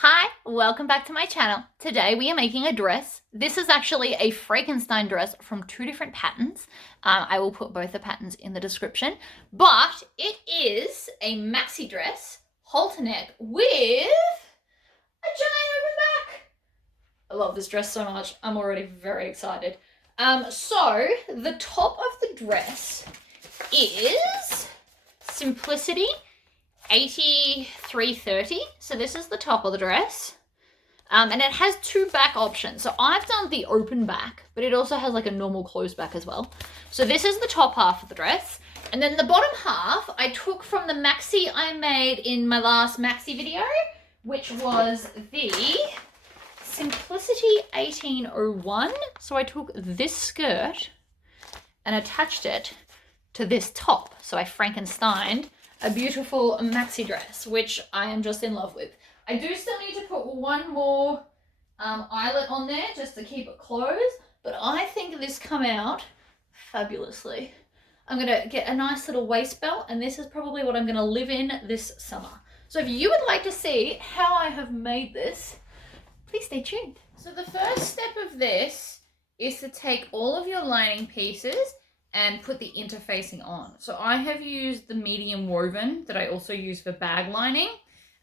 Hi, welcome back to my channel. Today we are making a dress. This is actually a Frankenstein dress from two different patterns. I will put both the patterns in the description, but it is a maxi dress, halter neck with a giant open back. I love this dress so much. I'm already very excited. So the top of the dress is Simplicity 8330. So this is the top of the dress. And it has two back options. So I've done the open back, but it also has like a normal closed back as well. So this is the top half of the dress. And then the bottom half I took from the maxi I made in my last maxi video, which was the Simplicity 1801. So I took this skirt and attached it to this top. So I Frankensteined a beautiful maxi dress, which I am just in love with. I do still need to put one more eyelet on there just to keep it closed, but I think this come out fabulously. I'm gonna get a nice little waist belt, and this is probably what I'm gonna live in this summer. So if you would like to see how I have made this, please stay tuned. So the first step of this is to take all of your lining pieces and put the interfacing on. So I have used the medium woven that I also use for bag lining.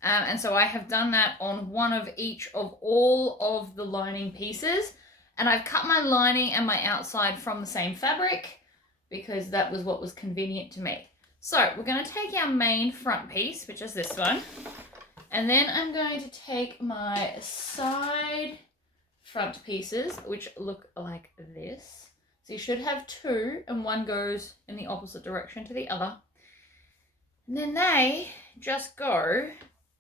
And so I have done that on one of each of all of the lining pieces. And I've cut my lining and my outside from the same fabric because that was what was convenient to me. So we're going to take our main front piece, which is this one. And then I'm going to take my side front pieces, which look like this. So you should have two, and one goes in the opposite direction to the other. And then they just go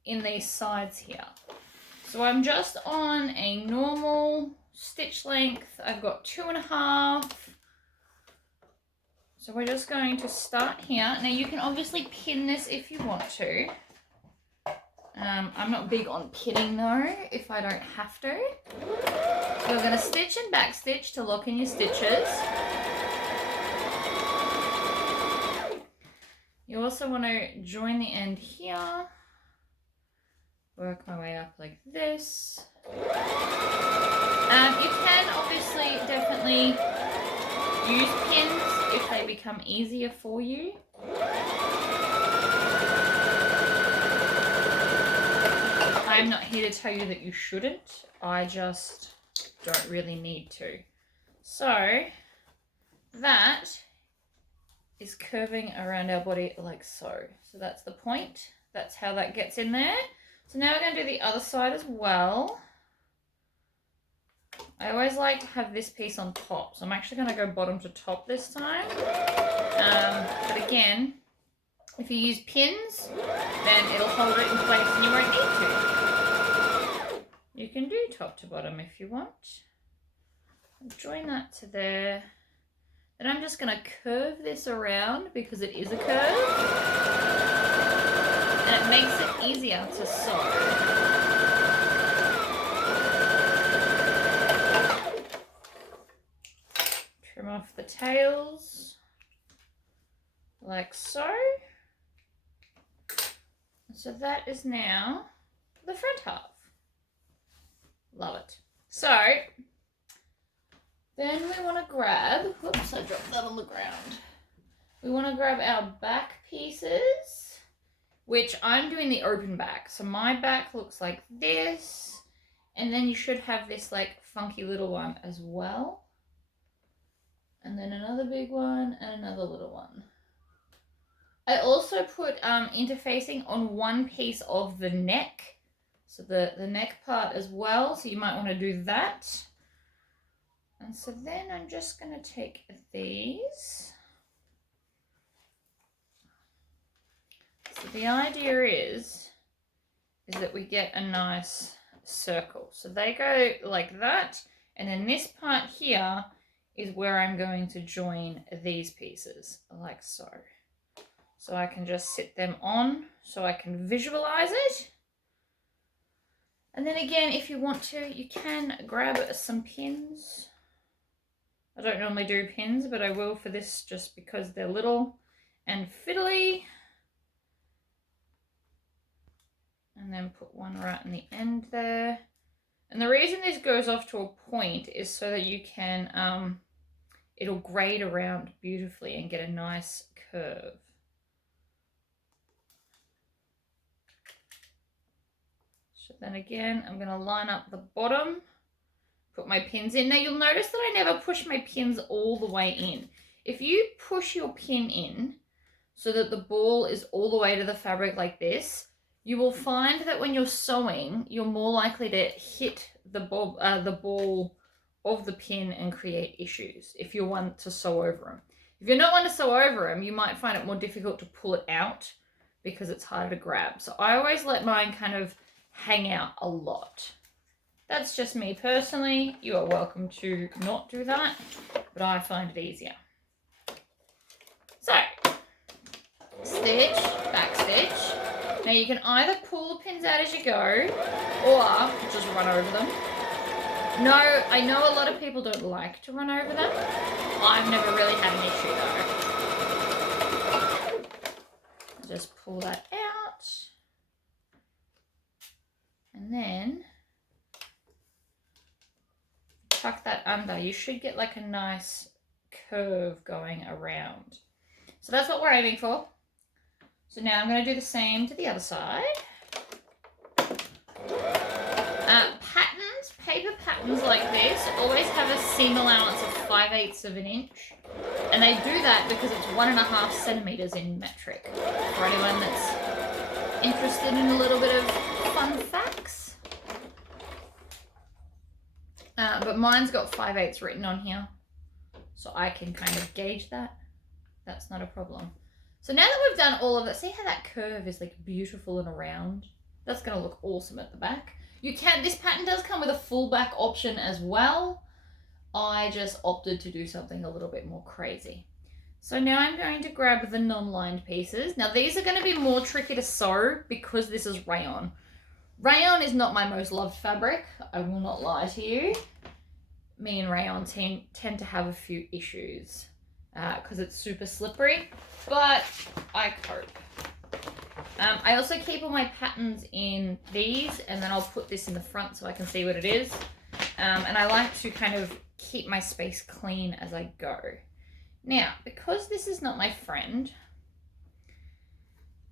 in these sides here. So I'm just on a normal stitch length. I've got 2.5. So we're just going to start here. Now you can obviously pin this if you want to. I'm not big on pinning though, if I don't have to. You're going to stitch and back stitch to lock in your stitches. You also want to join the end here. Work my way up like this. You can obviously definitely use pins if they become easier for you. I'm not here to tell you that you shouldn't. I just don't really need to. So that is curving around our body like so. So that's the point. That's how that gets in there. So now we're going to do the other side as well. I always like to have this piece on top. So I'm actually going to go bottom to top this time. But again, if you use pins, then it'll hold it in place and you won't need to. You can do top to bottom if you want. Join that to there. Then I'm just going to curve this around because it is a curve. And it makes it easier to sew. Trim off the tails like so. So that is now the front half. Love it. So then we want to grab, whoops, I dropped that on the ground. We want to grab our back pieces, which I'm doing the open back. So my back looks like this, and then you should have this like funky little one as well. And then another big one and another little one. I also put interfacing on one piece of the neck. So the neck part as well. So you might want to do that. And so then I'm just going to take these. So the idea is that we get a nice circle. So they go like that. And then this part here is where I'm going to join these pieces like so. So I can just sit them on so I can visualize it. And then again, if you want to, you can grab some pins. I don't normally do pins, but I will for this just because they're little and fiddly. and then put one right in the end there. And the reason this goes off to a point is so that you can, it'll grade around beautifully and get a nice curve. So then again, I'm going to line up the bottom, put my pins in. Now you'll notice that I never push my pins all the way in. If you push your pin in so that the ball is all the way to the fabric like this, you will find that when you're sewing, you're more likely to hit the ball of the pin and create issues if you want to sew over them. If you're not one to sew over them, you might find it more difficult to pull it out because it's harder to grab. So I always let mine kind of hang out a lot. That's just me personally. You are welcome to not do that, but I find it easier. So, stitch, back stitch. Now you can either pull the pins out as you go, or just run over them. No, I know a lot of people don't like to run over them. I've never really had an issue though. Just pull that out. And then tuck that under. You should get like a nice curve going around. So that's what we're aiming for. So now I'm going to do the same to the other side. Paper patterns like this always have a seam allowance of 5/8 of an inch. And they do that because it's 1.5 centimeters in metric. For anyone that's interested in a little bit of fun facts. But mine's got 5/8 written on here. So I can kind of gauge that. That's not a problem. So now that we've done all of it, see how that curve is like beautiful and around? That's going to look awesome at the back. This pattern does come with a full back option as well. I just opted to do something a little bit more crazy. So now I'm going to grab the non-lined pieces. Now these are going to be more tricky to sew because this is rayon. Rayon is not my most loved fabric. I will not lie to you. Me and rayon tend to have a few issues because it's super slippery, but I cope. I also keep all my patterns in these, and then I'll put this in the front so I can see what it is. And I like to kind of keep my space clean as I go. Now, because this is not my friend,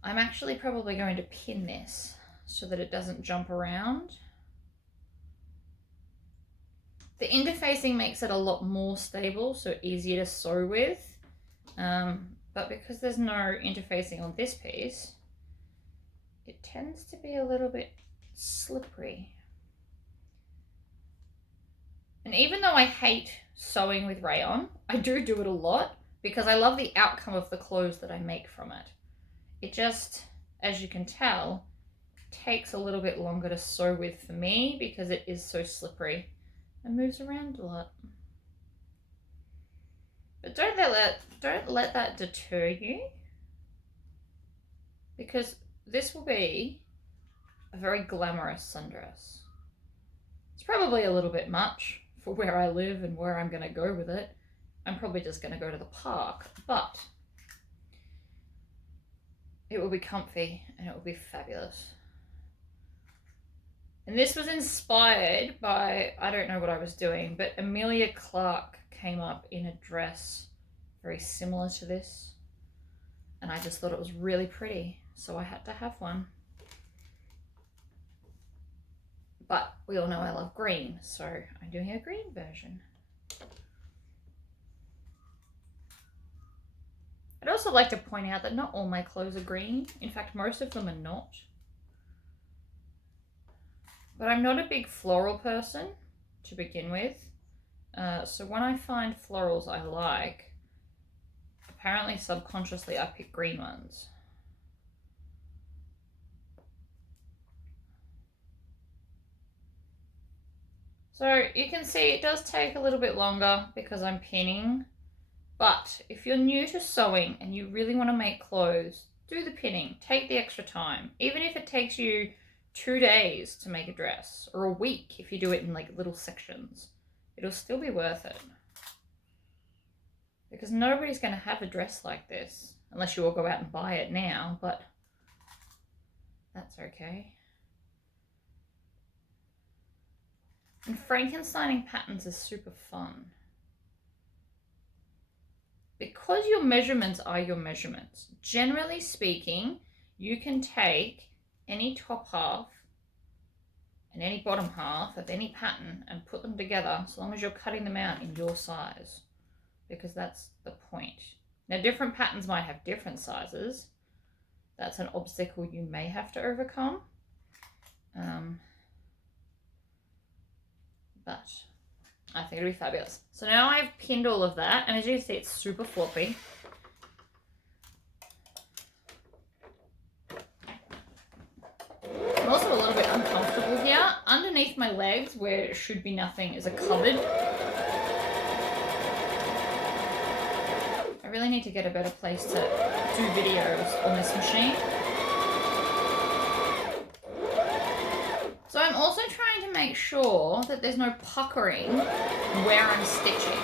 I'm actually probably going to pin this so that it doesn't jump around. The interfacing makes it a lot more stable, so easier to sew with. But because there's no interfacing on this piece, it tends to be a little bit slippery. And even though I hate sewing with rayon, I do it a lot because I love the outcome of the clothes that I make from it. It just, as you can tell, takes a little bit longer to sew with for me because it is so slippery and moves around a lot. But don't let that deter you, because this will be a very glamorous sundress. It's probably a little bit much for where I live and where I'm going to go with it. I'm probably just going to go to the park, but it will be comfy and it will be fabulous. And this was inspired by, I don't know what I was doing, but Emilia Clarke came up in a dress very similar to this. And I just thought it was really pretty, so I had to have one. But we all know I love green, so I'm doing a green version. I'd also like to point out that not all my clothes are green. In fact, most of them are not. But I'm not a big floral person to begin with. So when I find florals I like, apparently subconsciously I pick green ones. So you can see it does take a little bit longer because I'm pinning. But if you're new to sewing and you really want to make clothes, do the pinning. Take the extra time. Even if it takes you 2 days to make a dress, or a week if you do it in like little sections, it'll still be worth it. Because nobody's going to have a dress like this unless you all go out and buy it now, but that's okay. And Frankensteining patterns is super fun. Because your measurements are your measurements, generally speaking, you can take any top half and any bottom half of any pattern and put them together, so long as you're cutting them out in your size, because that's the point. Now, different patterns might have different sizes. That's an obstacle you may have to overcome. But I think it'll be fabulous. So now I've pinned all of that, and as you can see, it's super floppy. I'm also a little bit uncomfortable here. Underneath my legs, where it should be nothing, is a cupboard. I really need to get a better place to do videos on this machine. So I'm also trying to make sure that there's no puckering where I'm stitching.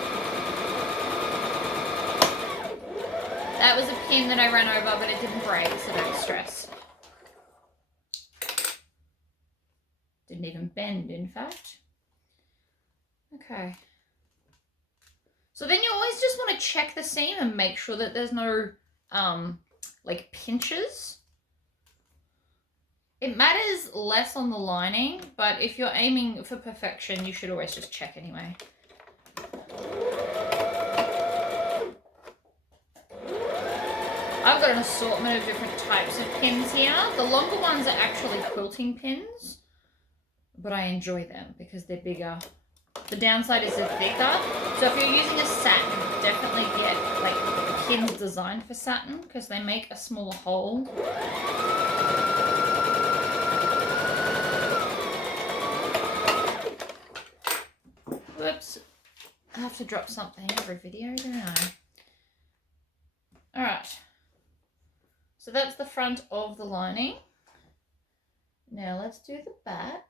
That was a pin that I ran over, but it didn't break, so don't stress. Didn't even bend, in fact. Okay. So then you always just want to check the seam and make sure that there's no, like, pinches. It matters less on the lining, but if you're aiming for perfection, you should always just check anyway. I've got an assortment of different types of pins here. The longer ones are actually quilting pins, but I enjoy them because they're bigger. The downside is they're thicker. So if you're using a satin, definitely get like pins designed for satin because they make a smaller hole. Whoops. I have to drop something every video, don't I? Alright. So that's the front of the lining. Now let's do the back.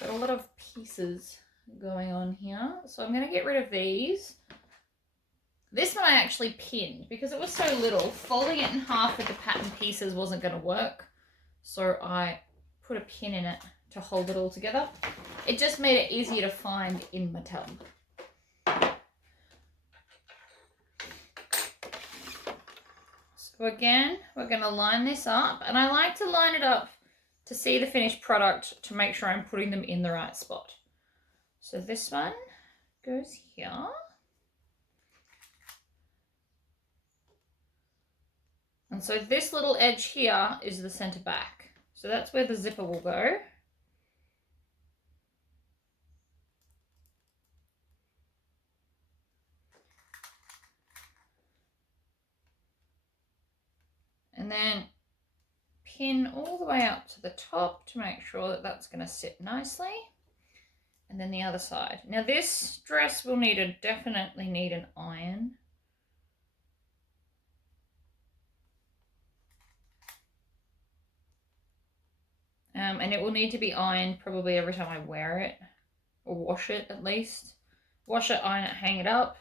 Got a lot of pieces going on here. So I'm going to get rid of these. This one I actually pinned because it was so little. Folding it in half with the pattern pieces wasn't going to work. So I put a pin in it to hold it all together. It just made it easier to find in my tub. So again, we're going to line this up. And I like to line it up to see the finished product to make sure I'm putting them in the right spot. So this one goes here. And so this little edge here is the center back. So that's where the zipper will go. And then pin all the way up to the top to make sure that that's going to sit nicely. And then the other side. Now this dress will definitely need an iron. And it will need to be ironed probably every time I wear it, or wash it at least. Wash it, iron it, hang it up,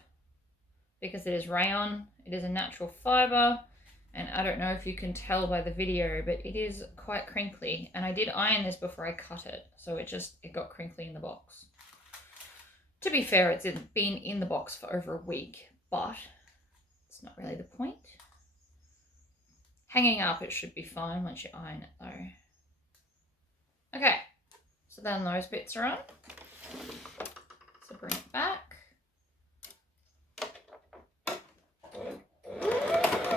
because it is rayon. It is a natural fiber, and I don't know if you can tell by the video, but it is quite crinkly. And I did iron this before I cut it, so it got crinkly in the box. To be fair, it's been in the box for over a week, but it's not really the point. Hanging up, it should be fine once you iron it though. Okay, so then those bits are on. So bring it back.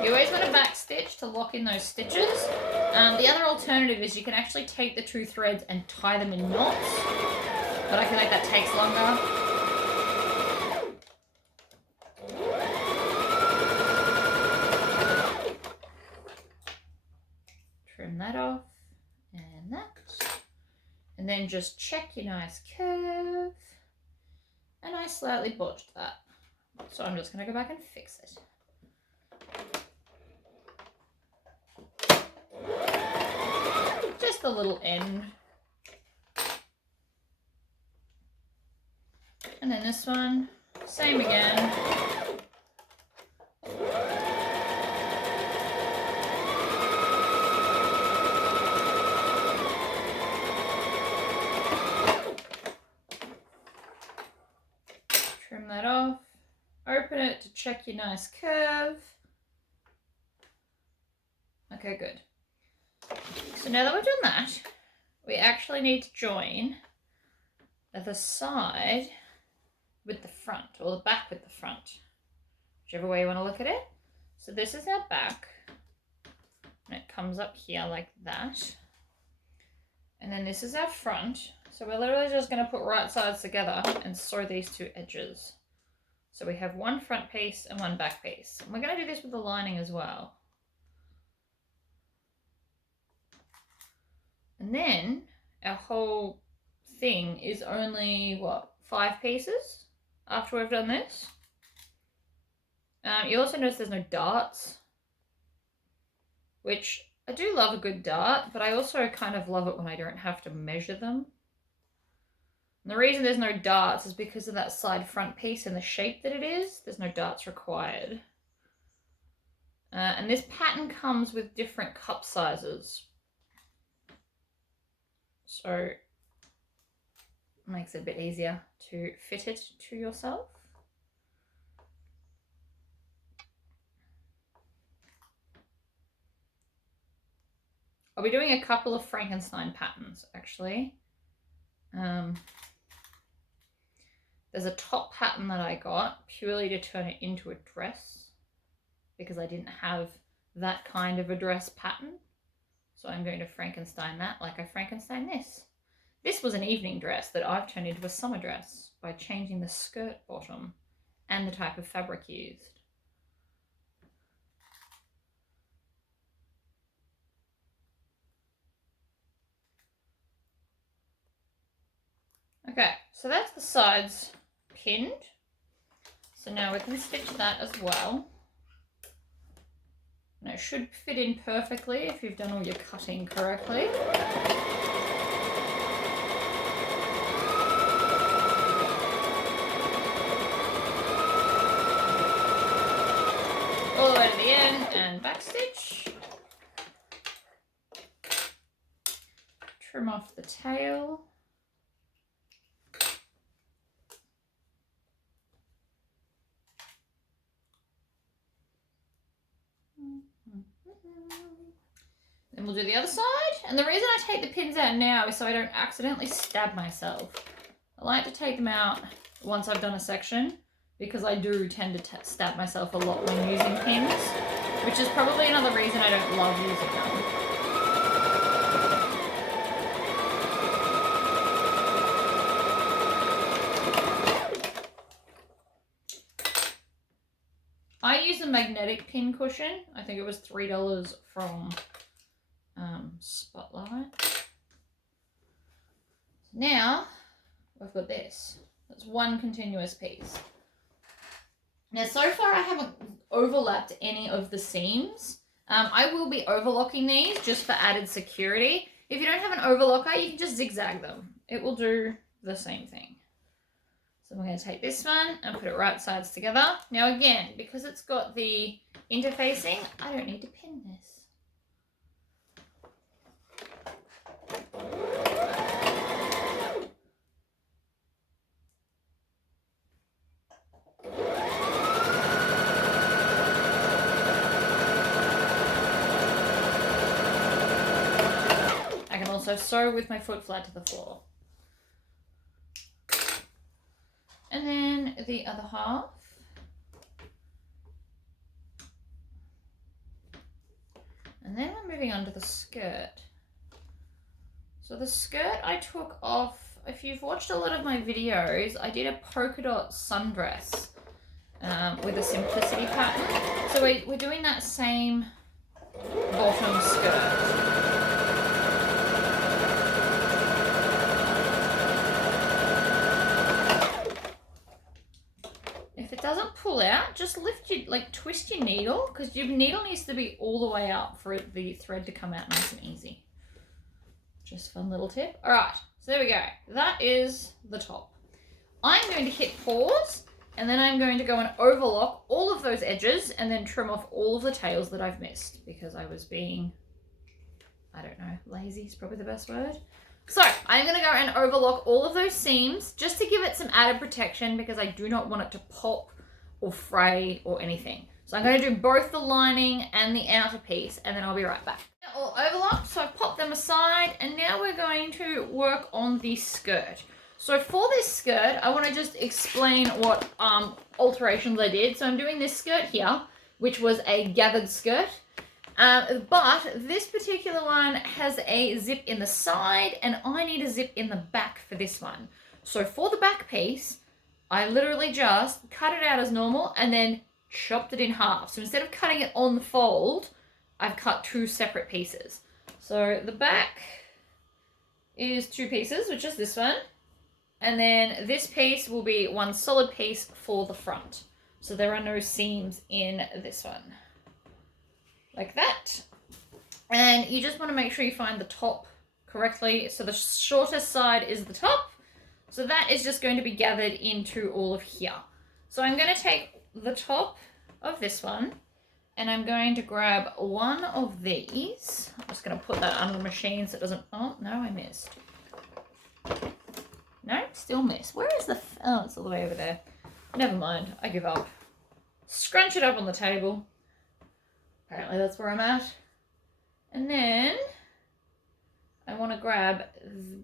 You always want to back stitch to lock in those stitches. The other alternative is you can actually take the two threads and tie them in knots, but I feel like that takes longer. Trim that off, and that. And then just check your nice curve. And I slightly botched that. So I'm just going to go back and fix it. Just the little end. And then this one, same again. it to check your nice curve. Okay, good. So now that we've done that, we actually need to join the side with the front, or the back with the front, whichever way you want to look at it. So this is our back, and it comes up here like that. And then this is our front. So we're literally just going to put right sides together and sew these two edges. So we have one front piece and one back piece. And we're going to do this with the lining as well. And then our whole thing is only, what, 5 pieces after we've done this. You also notice there's no darts, which I do love a good dart, but I also kind of love it when I don't have to measure them. And the reason there's no darts is because of that side front piece and the shape that it is. There's no darts required. And this pattern comes with different cup sizes. So it makes it a bit easier to fit it to yourself. I'll be doing a couple of Frankenstein patterns, actually. There's a top pattern that I got purely to turn it into a dress because I didn't have that kind of a dress pattern. So I'm going to Frankenstein that like I Frankenstein this. This was an evening dress that I've turned into a summer dress by changing the skirt bottom and the type of fabric used. Okay, so that's the sides pinned. So now we can stitch that as well. And it should fit in perfectly if you've done all your cutting correctly. All the way to the end and back stitch. Trim off the tail. Then we'll do the other side. And the reason I take the pins out now is so I don't accidentally stab myself. I like to take them out once I've done a section because I do tend to stab myself a lot when using pins, which is probably another reason I don't love using them. I use a magnetic pin cushion. I think it was $3 from Spotlight. Now we've got this. That's one continuous piece. Now so far I haven't overlapped any of the seams. I will be overlocking these just for added security. If you don't have an overlocker, you can just zigzag them. It will do the same thing. So we're going to take this one and put it right sides together. Now again, because it's got the interfacing, I don't need to pin this. I can also sew with my foot flat to the floor. And then the other half. And then we're moving on to the skirt. So the skirt I took off, if you've watched a lot of my videos, I did a polka dot sundress with a simplicity pattern. So we're doing that same bottom skirt. If it doesn't pull out, just lift your, twist your needle, because your needle needs to be all the way up for the thread to come out nice and easy. Just fun little tip. All right, so there we go. That is the top. I'm going to hit pause, and then I'm going to go and overlock all of those edges and then trim off all of the tails that I've missed because I was being, I don't know, lazy is probably the best word. So I'm going to go and overlock all of those seams just to give it some added protection because I do not want it to pop or fray or anything. So I'm going to do both the lining and the outer piece, and then I'll be right back. They're all overlocked, so I've popped them aside, and now we're going to work on the skirt. So for this skirt, I want to just explain what alterations I did. So I'm doing this skirt here, which was a gathered skirt. But this particular one has a zip in the side, and I need a zip in the back for this one. So for the back piece, I literally just cut it out as normal and then chopped it in half. So instead of cutting it on the fold, I've cut two separate pieces. So the back is two pieces, which is this one. And then this piece will be one solid piece for the front. So there are no seams in this one. Like that. And you just want to make sure you find the top correctly. So the shortest side is the top. So that is just going to be gathered into all of here. So I'm going to take the top of this one and I'm going to grab one of these. I'm just going to put that under the machine so it doesn't, oh no, I missed. No, still miss. Where is the, oh, it's all the way over there. Never mind, I give up. Scrunch it up on the table. Apparently that's where I'm at. And then I want to grab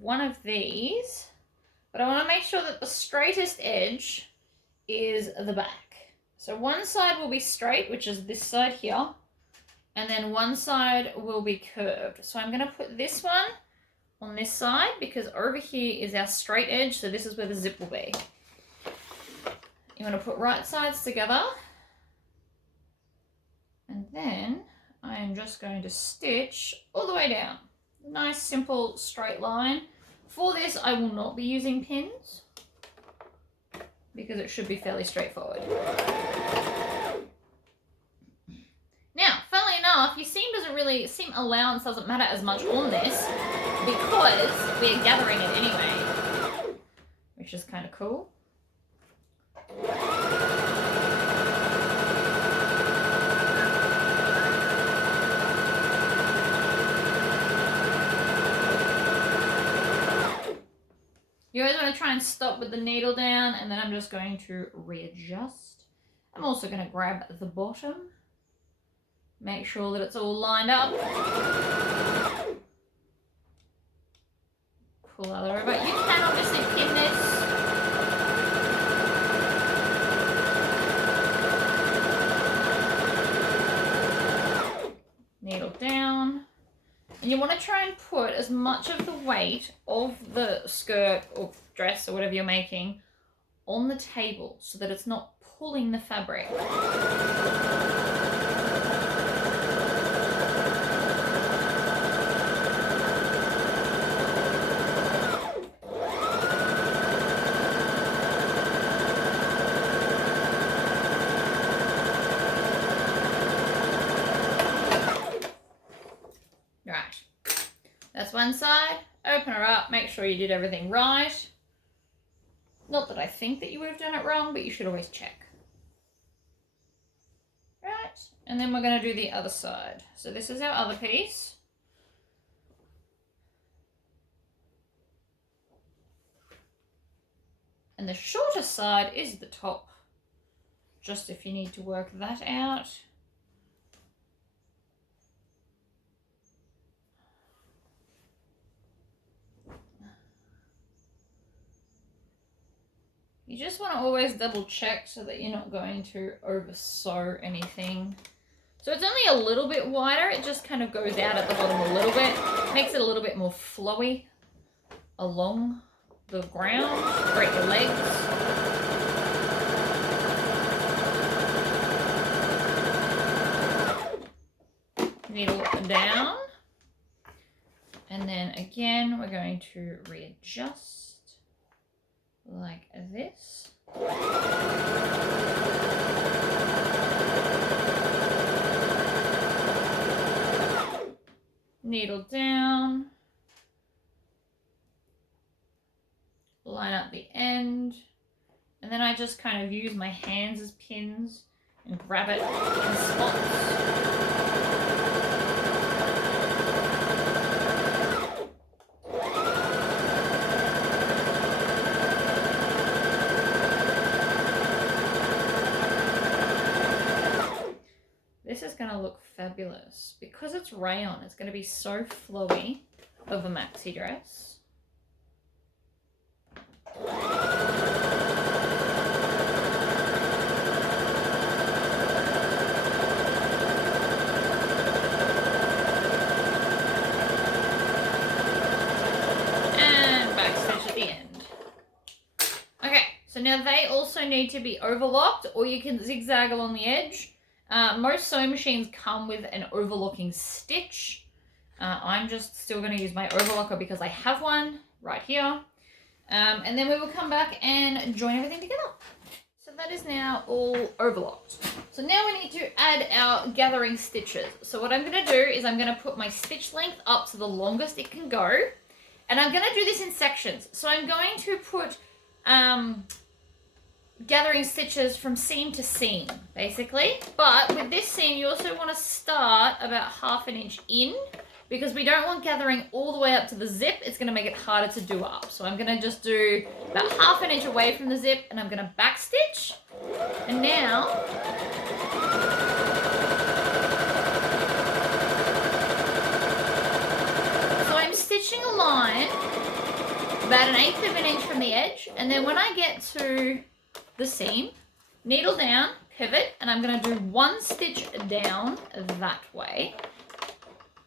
one of these, but I want to make sure that the straightest edge is the back. So one side will be straight, which is this side here, and then one side will be curved. So I'm going to put this one on this side because over here is our straight edge, so this is where the zip will be. You want to put right sides together, and then I am just going to stitch all the way down. Nice simple straight line. For this I will not be using pins because it should be fairly straightforward. Now, funnily enough, your seam allowance doesn't matter as much on this because we're gathering it anyway, which is kind of cool. You always want to try and stop with the needle down, and then I'm just going to readjust. I'm also going to grab the bottom. Make sure that it's all lined up. Pull other over. You can obviously pin this. Needle down. And you want to try and put as much of the weight of the skirt or dress or whatever you're making on the table so that it's not pulling the fabric. That's one side. Open her up, make sure you did everything right. Not that I think that you would have done it wrong, but you should always check. Right, and then we're going to do the other side. So this is our other piece. And the shorter side is the top, just if you need to work that out. You just want to always double check so that you're not going to over sew anything. So it's only a little bit wider, it just kind of goes out at the bottom a little bit, makes it a little bit more flowy along the ground, break your legs. Needle down, and then again we're going to readjust. Like this. Needle down. Line up the end. And then I just kind of use my hands as pins and grab it in spots. this is going to look fabulous. Because it's rayon, it's going to be so flowy of a maxi dress. And backstitch at the end. Okay, so now they also need to be overlocked, or you can zigzag along the edge. Most sewing machines come with an overlocking stitch. I'm just still going to use my overlocker because I have one right here. And then we will come back and join everything together. So that is now all overlocked. So now we need to add our gathering stitches. So what I'm going to do is I'm going to put my stitch length up to the longest it can go. And I'm going to do this in sections. So I'm going to put gathering stitches from seam to seam, basically. But with this seam, you also want to start about 1/2 inch in, because we don't want gathering all the way up to the zip. It's going to make it harder to do up. So I'm going to just do about 1/2 inch away from the zip, and I'm going to backstitch. And now, so I'm stitching a line about 1/8 inch from the edge. And then when I get to the seam, needle down, pivot, and I'm going to do 1 stitch down that way.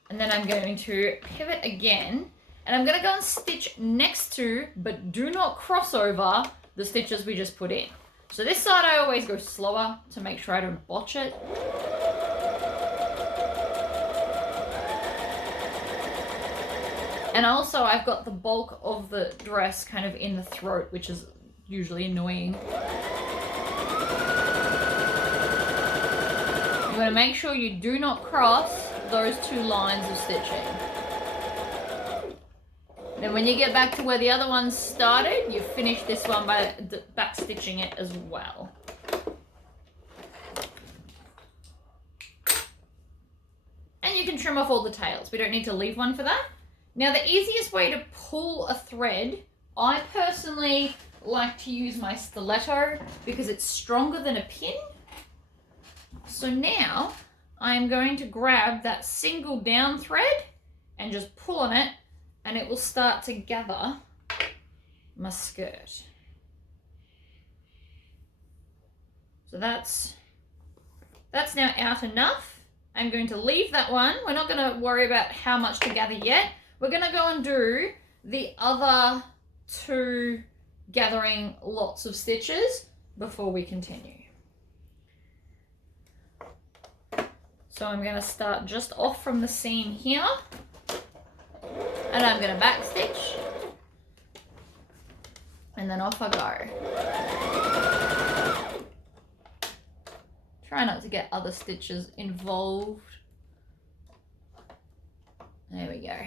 And then I'm going to pivot again, and I'm going to go and stitch next to, but do not cross over, the stitches we just put in. So this side I always go slower to make sure I don't botch it. And also I've got the bulk of the dress kind of in the throat, which is usually annoying. You want to make sure you do not cross those 2 lines of stitching. Then when you get back to where the other one started, you finish this one by back stitching it as well. And you can trim off all the tails. We don't need to leave one for that. Now the easiest way to pull a thread, I personally like to use my stiletto because it's stronger than a pin. So now I'm going to grab that single down thread and just pull on it, and it will start to gather my skirt. So that's now out enough. I'm going to leave that one. We're not going to worry about how much to gather yet. We're going to go and do the other 2 gathering lots of stitches before we continue. So I'm going to start just off from the seam here, and I'm going to backstitch, and then off I go. Try not to get other stitches involved. There we go.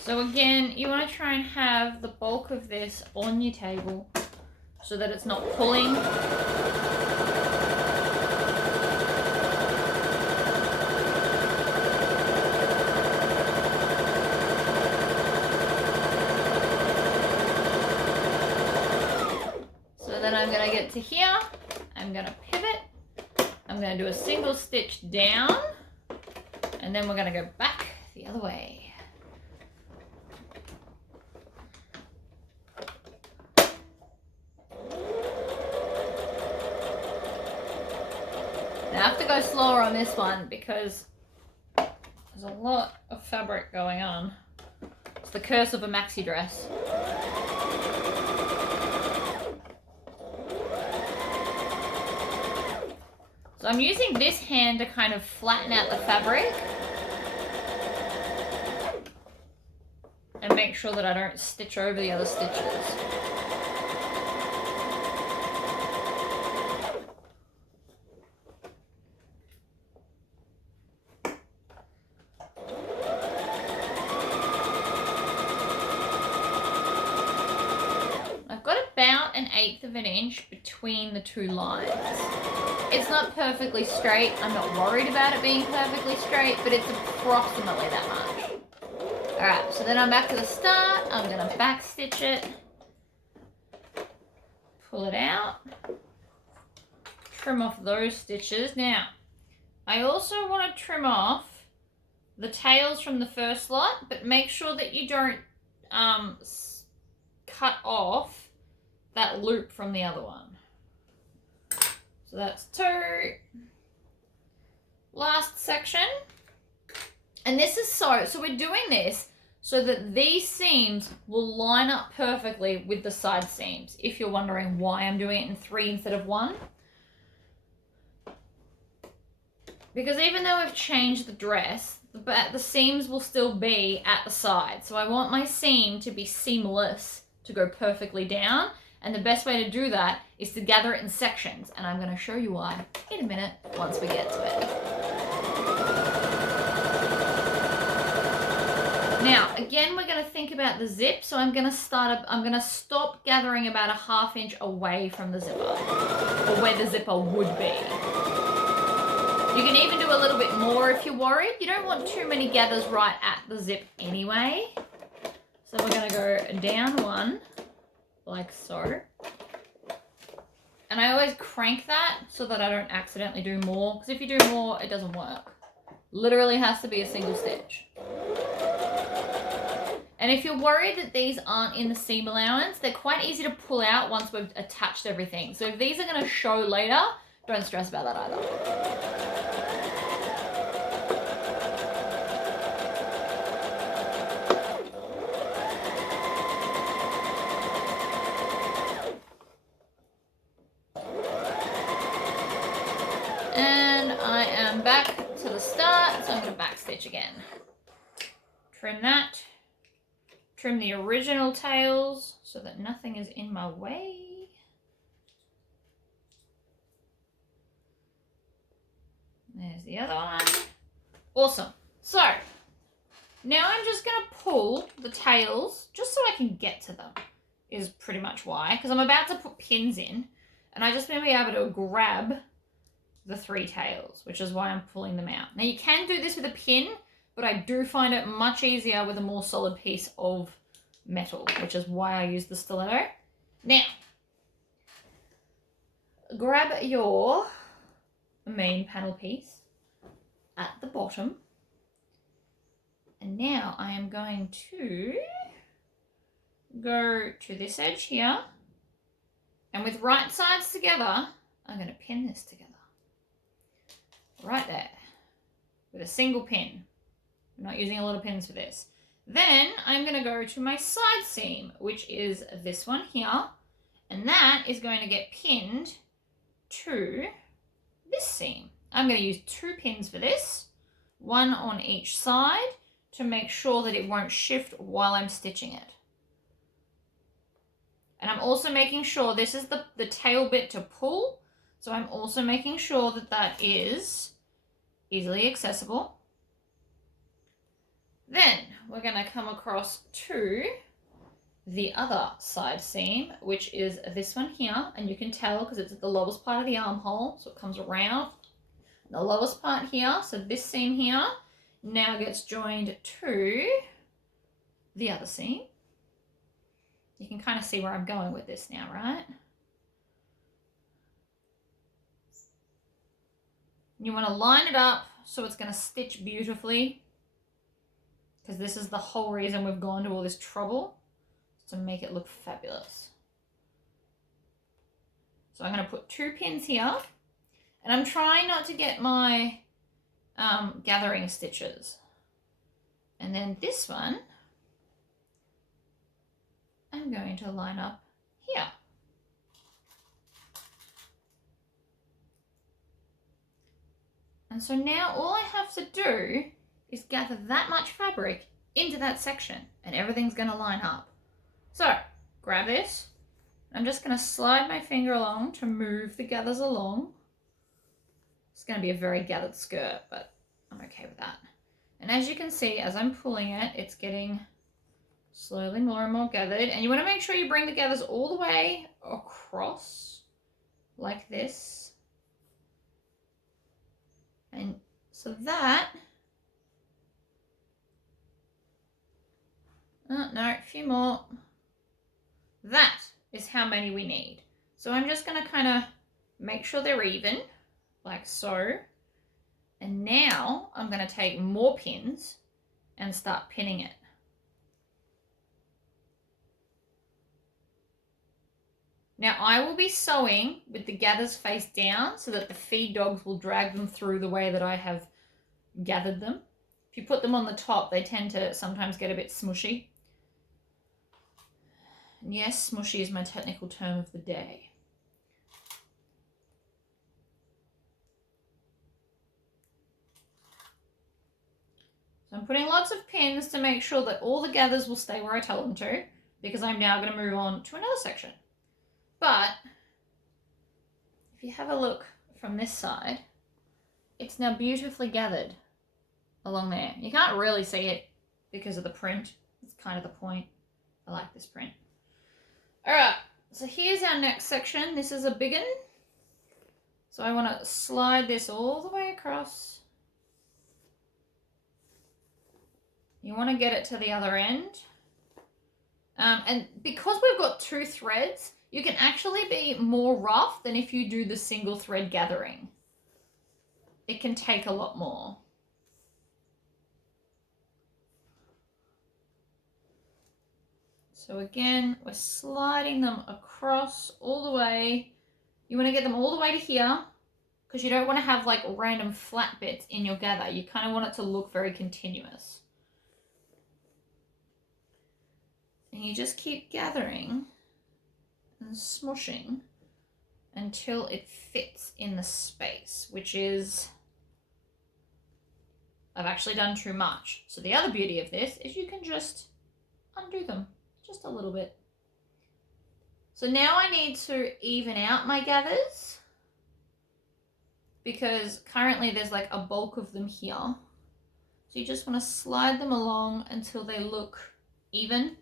So again, you want to try and have the bulk of this on your table so that it's not pulling. So then I'm going to get to here, I'm going to pivot, I'm going to do a single stitch down, and then we're going to go back the other way. I have to go slower on this one because there's a lot of fabric going on. It's the curse of a maxi dress. So I'm using this hand to kind of flatten out the fabric and make sure that I don't stitch over the other stitches. About 1/8 inch between the 2 lines. It's not perfectly straight. I'm not worried about it being perfectly straight, but it's approximately that much. Alright, so then I'm back to the start. I'm going to back stitch it. Pull it out. Trim off those stitches. Now, I also want to trim off the tails from the first lot, but make sure that you don't cut off that loop from the other one. So that's 2. Last section. And this is so we're doing this so that these seams will line up perfectly with the side seams, if you're wondering why I'm doing it in 3 instead of 1. Because even though I've changed the dress, the seams will still be at the side. So I want my seam to be seamless, to go perfectly down. And the best way to do that is to gather it in sections. And I'm going to show you why in a minute once we get to it. Now, again, we're going to think about the zip. So I'm going to stop gathering about a 1/2 inch away from the zipper, or where the zipper would be. You can even do a little bit more if you're worried. You don't want too many gathers right at the zip anyway. So we're going to go down 1, like so. And I always crank that so that I don't accidentally do more, because if you do more, it doesn't work. Literally has to be a single stitch. And if you're worried that these aren't in the seam allowance, they're quite easy to pull out once we've attached everything. So if these are going to show later, don't stress about that either. And I am back to the start, so I'm going to back stitch again. Trim that. Trim the original tails so that nothing is in my way. There's the other one. Awesome. So now I'm just going to pull the tails just so I can get to them, is pretty much why. Because I'm about to put pins in and I just want to be able to grab the 3 tails, which is why I'm pulling them out. Now you can do this with a pin, but I do find it much easier with a more solid piece of metal, which is why I use the stiletto. Now, grab your main panel piece at the bottom. And now I am going to go to this edge here. And with right sides together, I'm going to pin this together. Right there. With a single pin. I'm not using a lot of pins for this. Then I'm going to go to my side seam, which is this one here. And that is going to get pinned to this seam. I'm going to use 2 pins for this, 1 on each side, to make sure that it won't shift while I'm stitching it. And I'm also making sure this is the tail bit to pull. So I'm also making sure that that is easily accessible. Then we're going to come across to the other side seam, which is this one here. And you can tell because it's at the lowest part of the armhole. So it comes around the lowest part here. So this seam here now gets joined to the other seam. You can kind of see where I'm going with this now, right? You want to line it up so it's going to stitch beautifully, because this is the whole reason we've gone to all this trouble, to make it look fabulous. So I'm going to put 2 pins here, and I'm trying not to get my gathering stitches. And then this one, I'm going to line up here. And so now all I have to do is gather that much fabric into that section and everything's going to line up. So grab this. I'm just going to slide my finger along to move the gathers along. It's going to be a very gathered skirt, but I'm okay with that. And as you can see, as I'm pulling it, it's getting slowly more and more gathered. And you want to make sure you bring the gathers all the way across like this. And so that Oh, no, a few more. That is how many we need. So I'm just going to kind of make sure they're even, like so. And now I'm going to take more pins and start pinning it. Now I will be sewing with the gathers face down so that the feed dogs will drag them through the way that I have gathered them. If you put them on the top, they tend to sometimes get a bit smushy. And yes, smushy is my technical term of the day. So I'm putting lots of pins to make sure that all the gathers will stay where I tell them to, because I'm now going to move on to another section. But if you have a look from this side, it's now beautifully gathered along there. You can't really see it because of the print. It's kind of the point. I like this print. Alright, so here's our next section. This is a big one. So I want to slide this all the way across. You want to get it to the other end. And because we've got 2 threads, you can actually be more rough than if you do the single thread gathering. It can take a lot more. So again, we're sliding them across all the way. You want to get them all the way to here because you don't want to have like random flat bits in your gather. You kind of want it to look very continuous. And you just keep gathering and smushing until it fits in the space, which is, I've actually done too much. So the other beauty of this is you can just undo them just a little bit. So now I need to even out my gathers because currently there's like a bulk of them here. So you just want to slide them along until they look even.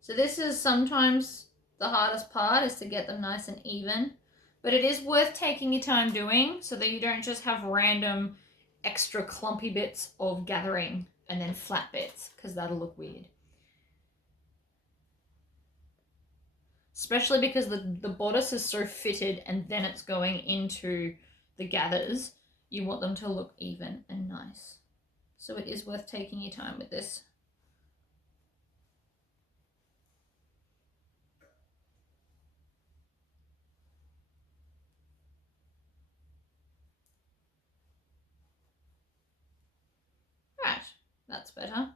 So this is sometimes the hardest part, is to get them nice and even. But it is worth taking your time doing so that you don't just have random extra clumpy bits of gathering and then flat bits, because that'll look weird. Especially because the bodice is so fitted and then it's going into the gathers. You want them to look even and nice. So it is worth taking your time with this. Right, that's better.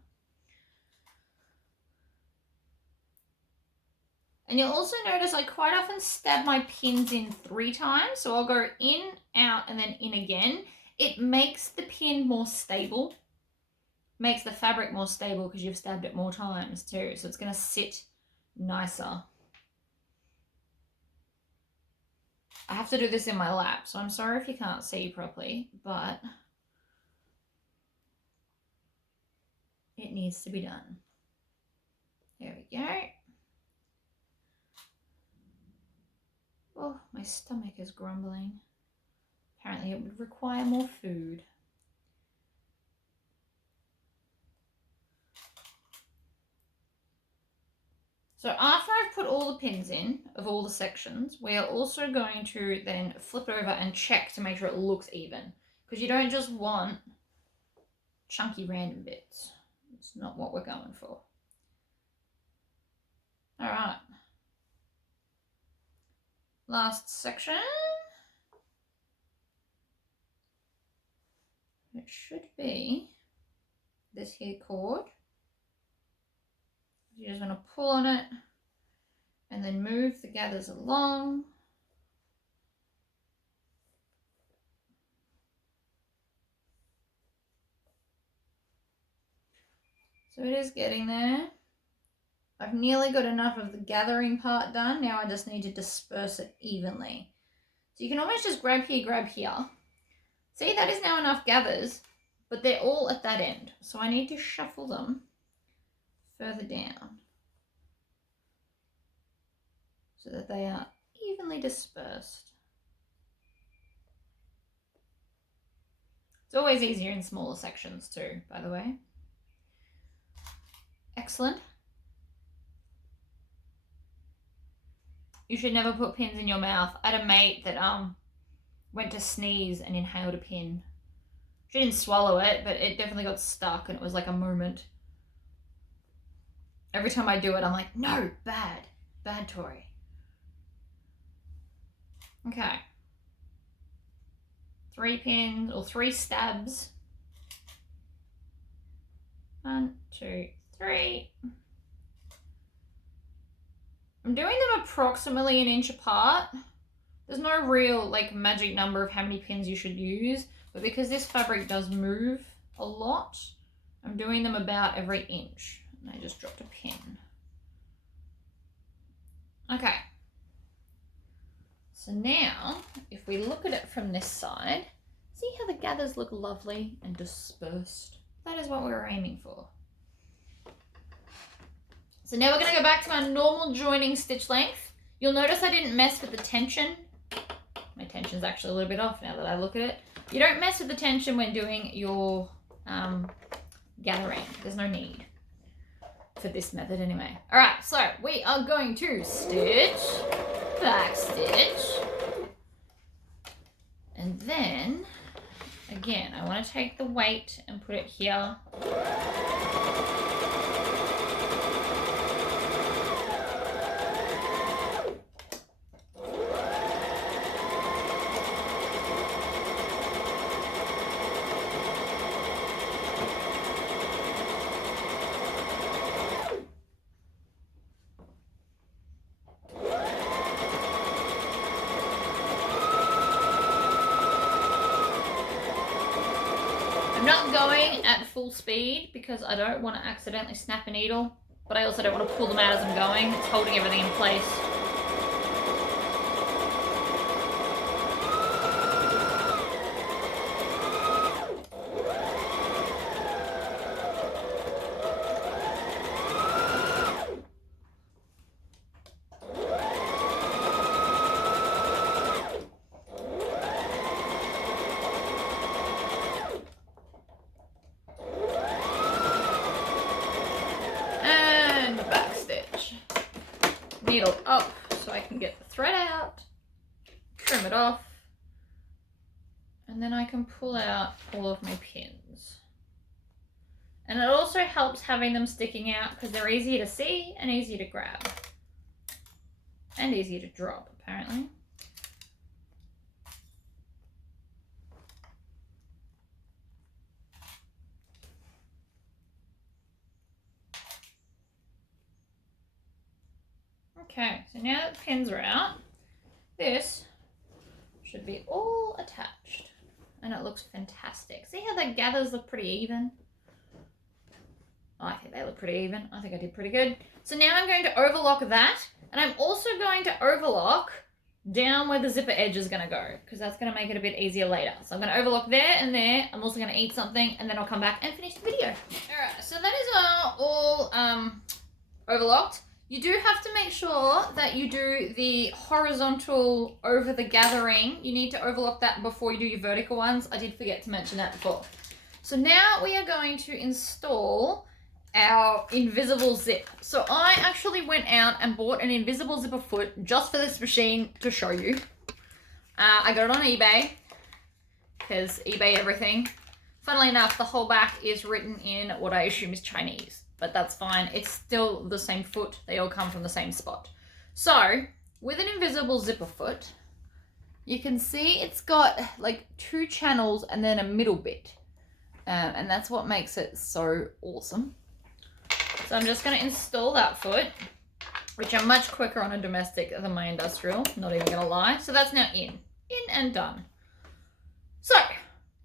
And you'll also notice I quite often stab my pins in 3 times. So I'll go in, out, and then in again. It makes the pin more stable. Makes the fabric more stable because you've stabbed it more times too. So it's going to sit nicer. I have to do this in my lap, so I'm sorry if you can't see properly, but it needs to be done. There we go. Oh, my stomach is grumbling. Apparently it would require more food. So after I've put all the pins in of all the sections, we are also going to then flip it over and check to make sure it looks even. Because you don't just want chunky random bits. It's not what we're going for. Alright. Last section. It should be this here cord. You're just going to pull on it and then move the gathers along. So it is getting there. I've nearly got enough of the gathering part done. Now I just need to disperse it evenly. So you can almost just grab here. See, that is now enough gathers, but they're all at that end. So I need to shuffle them further down so that they are evenly dispersed. It's always easier in smaller sections too, by the way. Excellent. You should never put pins in your mouth. I had a mate that went to sneeze and inhaled a pin. She didn't swallow it, but it definitely got stuck and it was like a moment. Every time I do it, I'm like, no, bad. Bad, Tori. Okay. 3 pins or 3 stabs. 1, 2, 3. I'm doing them approximately 1 inch apart. There's no real like magic number of how many pins you should use, but because this fabric does move a lot, I'm doing them about every inch. And I just dropped a pin. Okay. So now, if we look at it from this side, see how the gathers look lovely and dispersed? That is what we were aiming for. So now we're going to go back to our normal joining stitch length. You'll notice I didn't mess with the tension. My tension's actually a little bit off now that I look at it. You don't mess with the tension when doing your gathering. There's no need for this method anyway. All right, so we are going to stitch, back stitch, and then again, I want to take the weight and put it here. Not going at full speed because I don't want to accidentally snap a needle, but I also don't want to pull them out as I'm going. It's holding everything in place. Needle up so I can get the thread out, trim it off, and then I can pull out all of my pins. And it also helps having them sticking out because they're easier to see and easier to grab. And easier to drop, apparently. Okay, so now that the pins are out, this should be all attached. And it looks fantastic. See how the gathers look pretty even? I think they look pretty even. I think I did pretty good. So now I'm going to overlock that. And I'm also going to overlock down where the zipper edge is going to go, because that's going to make it a bit easier later. So I'm going to overlock there and there. I'm also going to eat something and then I'll come back and finish the video. Alright, so that is all overlocked. You do have to make sure that you do the horizontal over the gathering. You need to overlock that before you do your vertical ones. I did forget to mention that before. So now we are going to install our invisible zip. So I actually went out and bought an invisible zipper foot just for this machine to show you. I got it on eBay because eBay everything. Funnily enough, the whole back is written in what I assume is Chinese. But that's fine. It's still the same foot. They all come from the same spot. So, with an invisible zipper foot, you can see it's got like 2 channels and then a middle bit. And that's what makes it so awesome. So I'm just going to install that foot, which are much quicker on a domestic than my industrial. Not even going to lie. So that's now in and done. So,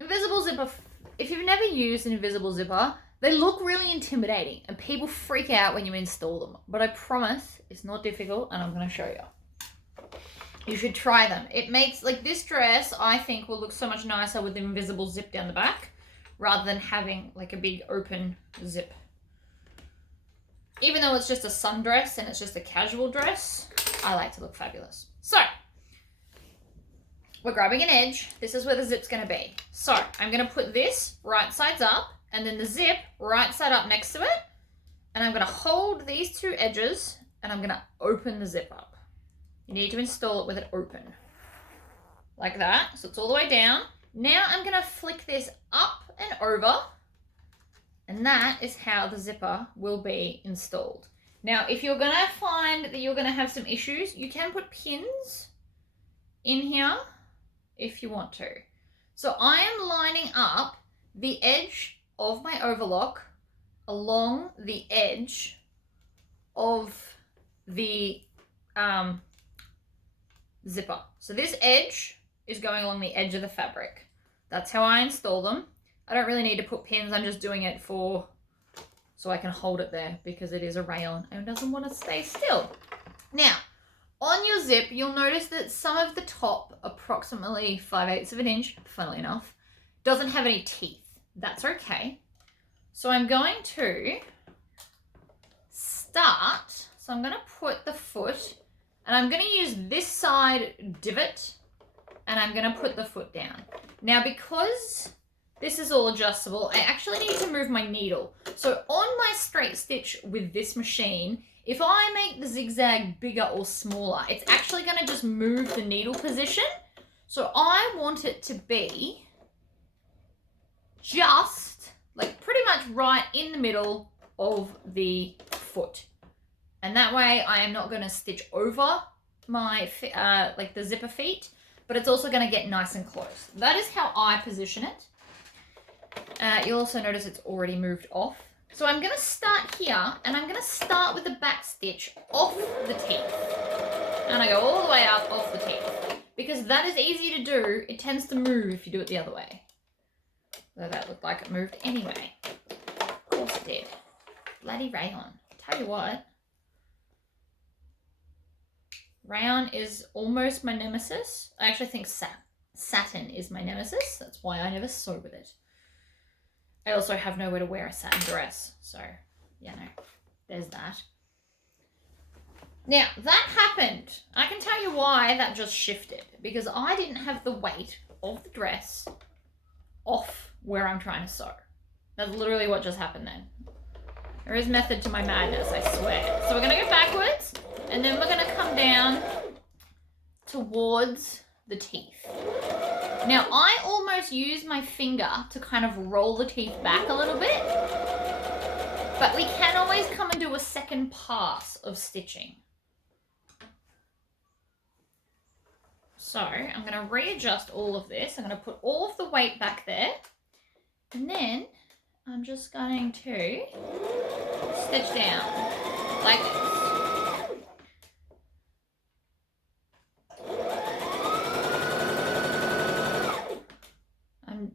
invisible zipper. If you've never used an invisible zipper, they look really intimidating and people freak out when you install them. But I promise it's not difficult and I'm going to show you. You should try them. It makes, like this dress, I think will look so much nicer with the invisible zip down the back rather than having like a big open zip. Even though it's just a sundress and it's just a casual dress, I like to look fabulous. So, we're grabbing an edge. This is where the zip's gonna be. So I'm gonna put this right sides up and then the zip right side up next to it. And I'm gonna hold these two edges and I'm gonna open the zip up. You need to install it with it open. Like that, so it's all the way down. Now I'm gonna flick this up and over, and that is how the zipper will be installed. Now, if you're gonna find that you're gonna have some issues, you can put pins in here if you want to. So I am lining up the edge of my overlock along the edge of the zipper. So this edge is going along the edge of the fabric. That's how I install them. I don't really need to put pins. I'm just doing it so I can hold it there because it is a rayon and it doesn't want to stay still. Now, on your zip, you'll notice that some of the top, approximately 5/8 of an inch, funnily enough, doesn't have any teeth. That's okay. So I'm going to start. So I'm going to put the foot, and I'm going to use this side divot, and I'm going to put the foot down. Now, because this is all adjustable, I actually need to move my needle. So on my straight stitch with this machine, if I make the zigzag bigger or smaller, it's actually going to just move the needle position. So I want it to be just like pretty much right in the middle of the foot. And that way I am not going to stitch over my, like the zipper feet, but it's also going to get nice and close. That is how I position it. You'll also notice it's already moved off. So I'm going to start here, and I'm going to start with the back stitch off the teeth. And I go all the way up off the teeth. Because that is easy to do. It tends to move if you do it the other way. Though that looked like it moved anyway. Of course it did. Bloody rayon. Tell you what. Rayon is almost my nemesis. I actually think satin is my nemesis. That's why I never sew with it. I also have nowhere to wear a satin dress. So, you know, there's that. Now, that happened. I can tell you why that just shifted. Because I didn't have the weight of the dress off where I'm trying to sew. That's literally what just happened then. There is method to my madness, I swear. So we're going to go backwards. And then we're going to come down towards the teeth. Now, I almost use my finger to kind of roll the teeth back a little bit. But we can always come and do a second pass of stitching. So, I'm going to readjust all of this. I'm going to put all of the weight back there. And then I'm just going to stitch down like this.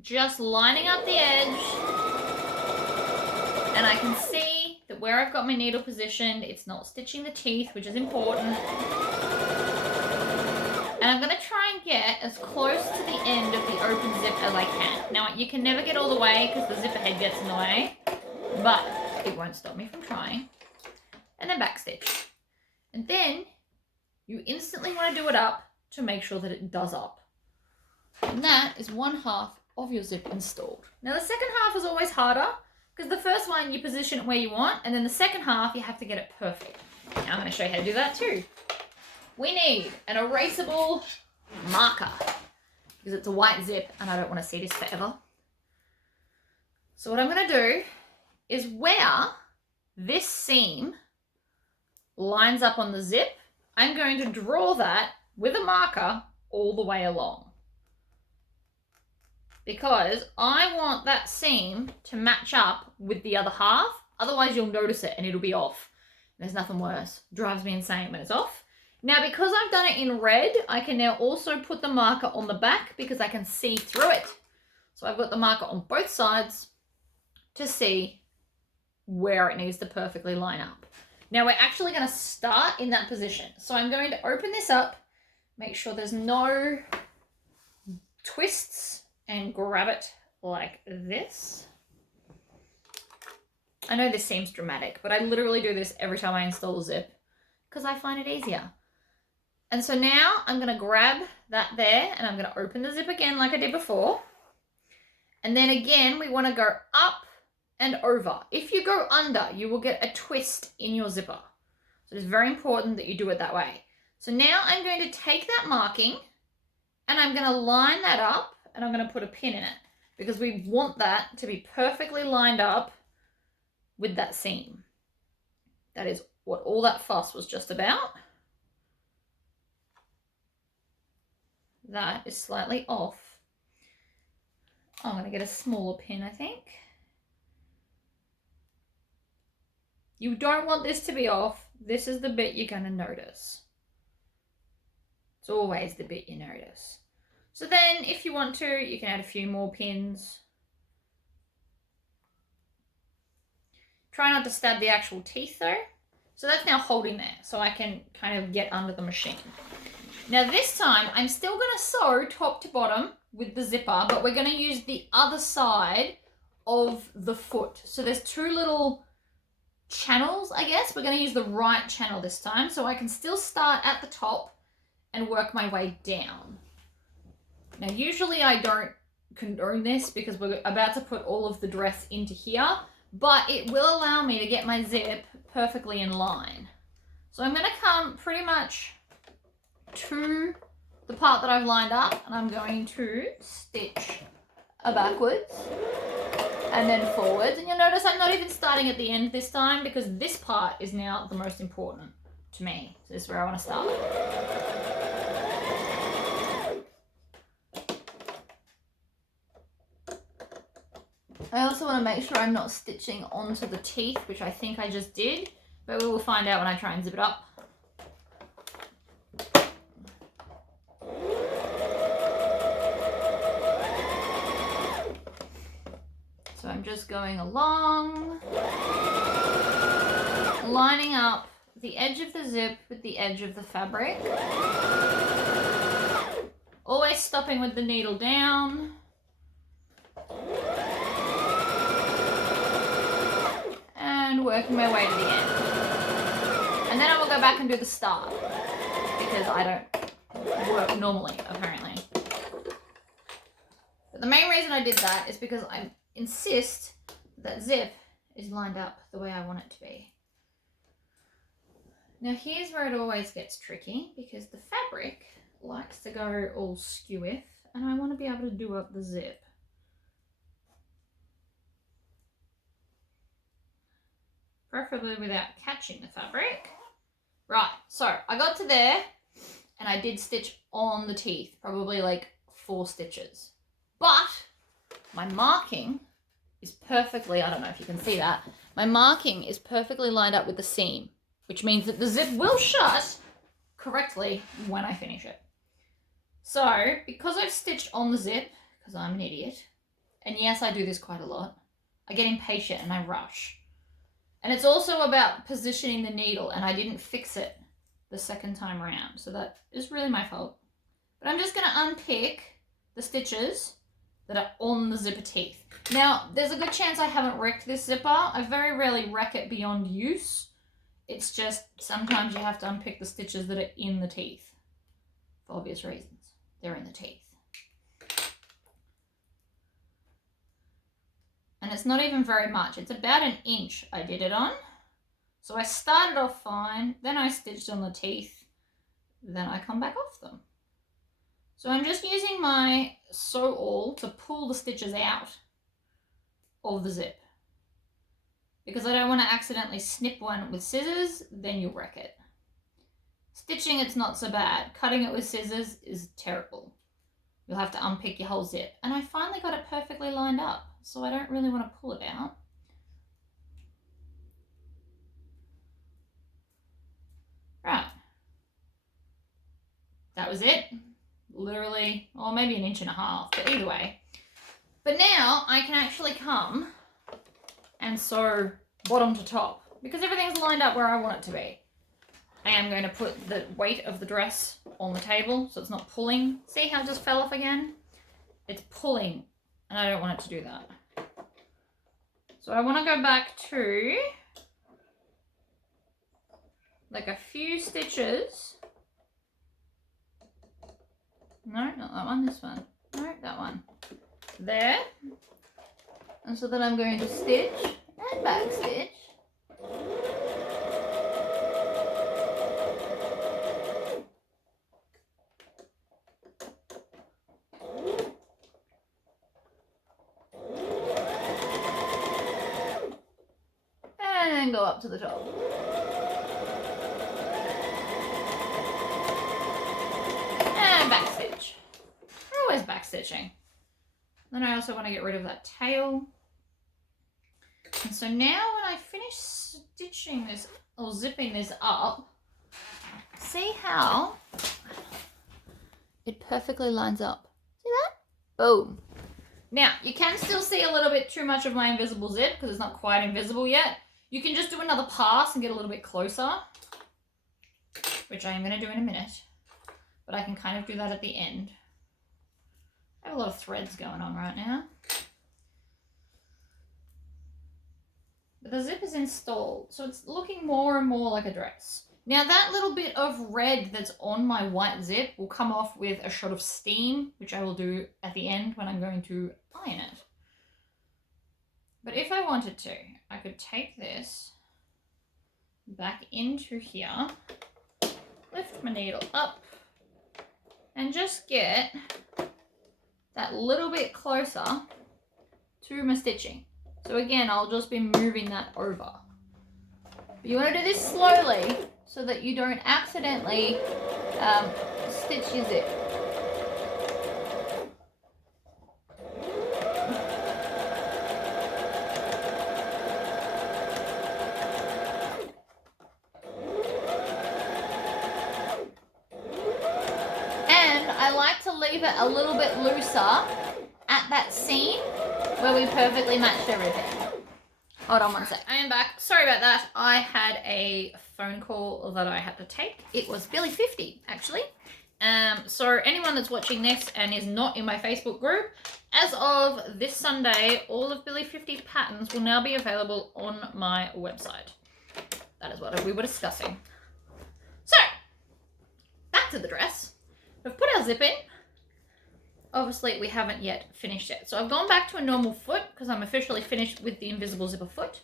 Just lining up the edge, and I can see that where I've got my needle positioned, it's not stitching the teeth, which is important. And I'm going to try and get as close to the end of the open zip as I can. Now, you can never get all the way because the zipper head gets in the way, but it won't stop me from trying. And then back stitch. And then you instantly want to do it up to make sure that it does up. And that is 1/2 of your zip installed. Now the second half is always harder because the first one you position it where you want, and then the second half you have to get it perfect. Now I'm going to show you how to do that too. We need an erasable marker because it's a white zip and I don't want to see this forever. So what I'm going to do is where this seam lines up on the zip, I'm going to draw that with a marker all the way along. Because I want that seam to match up with the other half. Otherwise, you'll notice it and it'll be off. There's nothing worse. It drives me insane when it's off. Now, because I've done it in red, I can now also put the marker on the back because I can see through it. So I've got the marker on both sides to see where it needs to perfectly line up. Now, we're actually going to start in that position. So I'm going to open this up, make sure there's no twists, and grab it like this. I know this seems dramatic, but I literally do this every time I install a zip because I find it easier. And so now I'm going to grab that there and I'm going to open the zip again like I did before. And then again, we want to go up and over. If you go under, you will get a twist in your zipper. So it's very important that you do it that way. So now I'm going to take that marking and I'm going to line that up and I'm going to put a pin in it because we want that to be perfectly lined up with that seam. That is what all that fuss was just about. That is slightly off. I'm going to get a smaller pin, I think. You don't want this to be off. This is the bit you're going to notice. It's always the bit you notice. So then if you want to, you can add a few more pins. Try not to stab the actual teeth though. So that's now holding there, so I can kind of get under the machine. Now this time, I'm still going to sew top to bottom with the zipper, but we're going to use the other side of the foot. So there's two little channels, I guess. We're going to use the right channel this time, so I can still start at the top and work my way down. Now usually I don't condone this because we're about to put all of the dress into here, but it will allow me to get my zip perfectly in line. So I'm going to come pretty much to the part that I've lined up and I'm going to stitch a backwards and then forwards. And you'll notice I'm not even starting at the end this time because this part is now the most important to me. So this is where I want to start. I also want to make sure I'm not stitching onto the teeth, which I think I just did, but we will find out when I try and zip it up. So I'm just going along, lining up the edge of the zip with the edge of the fabric. Always stopping with the needle down. And working my way to the end. And then I will go back and do the start because I don't work normally, apparently. But the main reason I did that is because I insist that zip is lined up the way I want it to be. Now here's where it always gets tricky because the fabric likes to go all skew-if and I want to be able to do up the zip. Preferably without catching the fabric. Right, so I got to there and I did stitch on the teeth, probably like 4 stitches. But my marking is perfectly, I don't know if you can see that, my marking is perfectly lined up with the seam, which means that the zip will shut correctly when I finish it. So, because I've stitched on the zip, because I'm an idiot, and yes, I do this quite a lot, I get impatient and I rush. And it's also about positioning the needle, and I didn't fix it the second time around, so that is really my fault. But I'm just going to unpick the stitches that are on the zipper teeth. Now, there's a good chance I haven't wrecked this zipper. I very rarely wreck it beyond use. It's just sometimes you have to unpick the stitches that are in the teeth. For obvious reasons. They're in the teeth. And it's not even very much. It's about 1 inch I did it on. So I started off fine, then I stitched on the teeth, then I come back off them. So I'm just using my sew all to pull the stitches out of the zip. Because I don't want to accidentally snip one with scissors, then you'll wreck it. Stitching, it's not so bad. Cutting it with scissors is terrible. You'll have to unpick your whole zip. And I finally got it perfectly lined up, so I don't really want to pull it out. Right. That was it. Literally, or maybe 1.5 inches, but either way. But now I can actually come and sew bottom to top because everything's lined up where I want it to be. I am going to put the weight of the dress on the table so it's not pulling. See how it just fell off again? It's pulling and I don't want it to do that. So I want to go back to like a few stitches No, not that one, this one. No, that one. There. And so then I'm going to stitch and back stitch. And then go up to the top. And back stitch. We're always back stitching. Then I also want to get rid of that tail. And so now when I finish stitching this or zipping this up, see how it perfectly lines up. See that? Boom. Now, you can still see a little bit too much of my invisible zip because it's not quite invisible yet. You can just do another pass and get a little bit closer, which I am going to do in a minute. But I can kind of do that at the end. I have a lot of threads going on right now. But the zip is installed, so it's looking more and more like a dress. Now that little bit of red that's on my white zip will come off with a shot of steam, which I will do at the end when I'm going to iron it. But if I wanted to, I could take this back into here, lift my needle up, and just get that little bit closer to my stitching. So again, I'll just be moving that over. But you want to do this slowly so that you don't accidentally stitch your zip. And I like to leave it a little bit looser at that seam where we perfectly matched everything. Hold on one sec. I am back. Sorry about that. I had a phone call that I had to take. It was Billy 50, actually. So anyone that's watching this and is not in my Facebook group, as of this Sunday, all of Billy 50 patterns will now be available on my website. That is what we were discussing. So, back to the dress. We've put our zip in. Obviously, we haven't yet finished it. So I've gone back to a normal foot because I'm officially finished with the invisible zipper foot.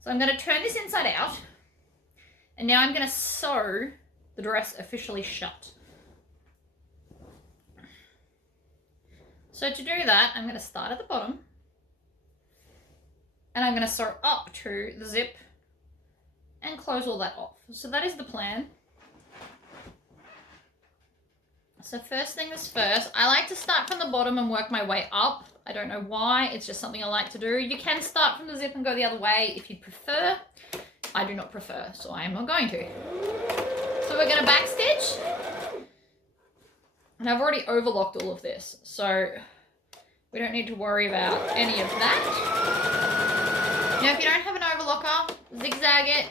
So I'm going to turn this inside out. And now I'm going to sew the dress officially shut. So to do that, I'm going to start at the bottom. And I'm going to sew up to the zip and close all that off. So that is the plan. So first thing is first, I like to start from the bottom and work my way up. I don't know why, it's just something I like to do. You can start from the zip and go the other way if you prefer. I do not prefer, so I am not going to. So we're going to back stitch. And I've already overlocked all of this, so we don't need to worry about any of that. Now if you don't have an overlocker, zigzag it.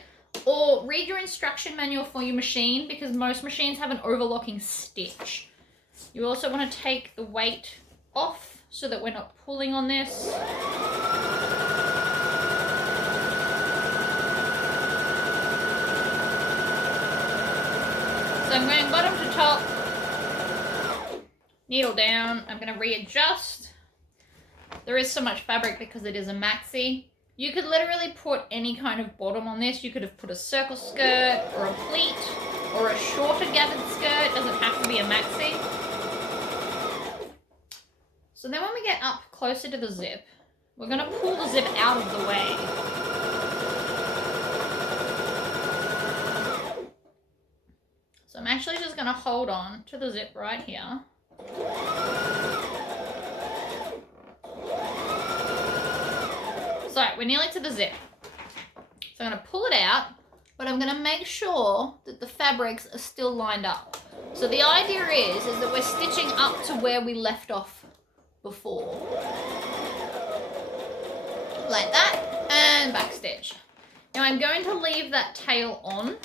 Or read your instruction manual for your machine because most machines have an overlocking stitch. You also want to take the weight off so that we're not pulling on this. So I'm going bottom to top, needle down. I'm going to readjust. There is so much fabric because it is a maxi. You could literally put any kind of bottom on this. You could have put a circle skirt or a pleat or a shorter gathered skirt. It doesn't have to be a maxi. So then when we get up closer to the zip, we're going to pull the zip out of the way. So I'm actually just going to hold on to the zip right here. So we're nearly to the zip. So I'm going to pull it out, but I'm going to make sure that the fabrics are still lined up. So the idea is that we're stitching up to where we left off before. Like that, and back stitch. Now I'm going to leave that tail on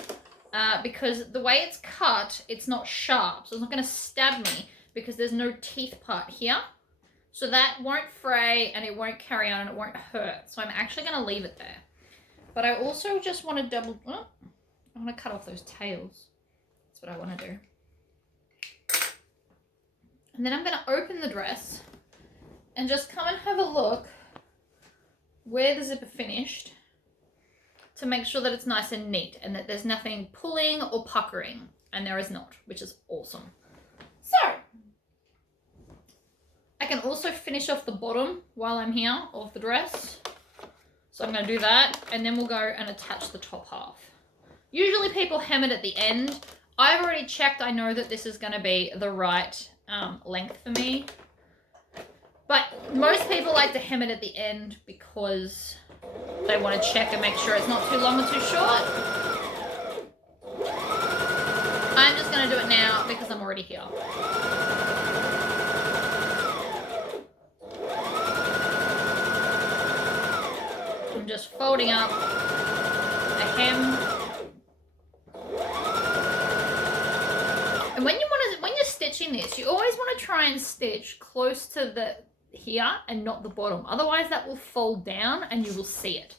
because the way it's cut, it's not sharp. So it's not going to stab me because there's no teeth part here. So that won't fray and it won't carry on and it won't hurt. So I'm actually going to leave it there. But I also just want to I want to cut off those tails. That's what I want to do. And then I'm going to open the dress and just come and have a look where the zipper finished to make sure that it's nice and neat and that there's nothing pulling or puckering, and there is not, which is awesome. So I can also finish off the bottom while I'm here of the dress. So I'm going to do that, and then we'll go and attach the top half. Usually people hem it at the end. I've already checked. I know that this is going to be the right length for me. But most people like to hem it at the end because they want to check and make sure it's not too long or too short. I'm just going to do it now because I'm already here. I'm just folding up the hem. And when you're stitching this, you always want to try and stitch close to the here and not the bottom. Otherwise that will fold down and you will see it.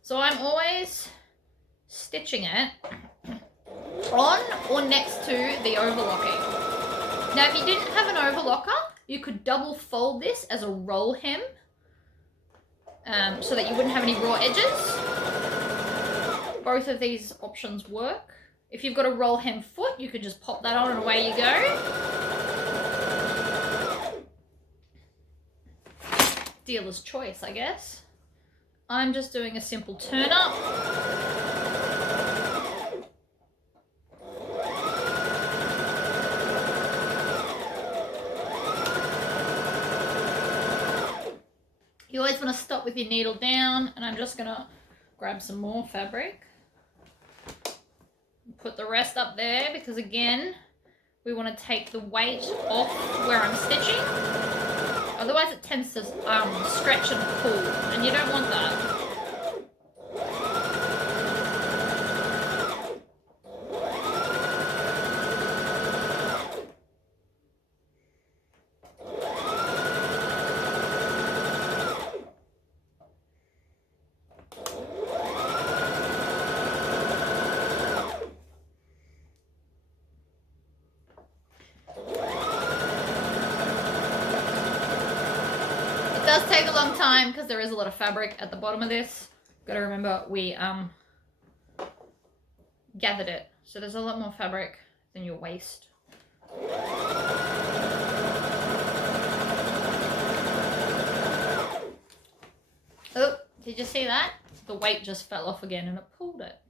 So I'm always stitching it on or next to the overlocking. Now if you didn't have an overlocker, you could double fold this as a roll hem so that you wouldn't have any raw edges. Both of these options work. If you've got a roll hem foot, you could just pop that on and away you go. Dealer's choice, I guess. I'm just doing a simple turn up. You always want to stop with your needle down, and I'm just going to grab some more fabric. Put the rest up there because, again, we want to take the weight off where I'm stitching. Otherwise it tends to stretch and pull, and you don't want that. It does take a long time because there is a lot of fabric at the bottom of this. Got to remember we gathered it, so there's a lot more fabric than your waist. Oh, did you see that? The weight just fell off again and it pulled it.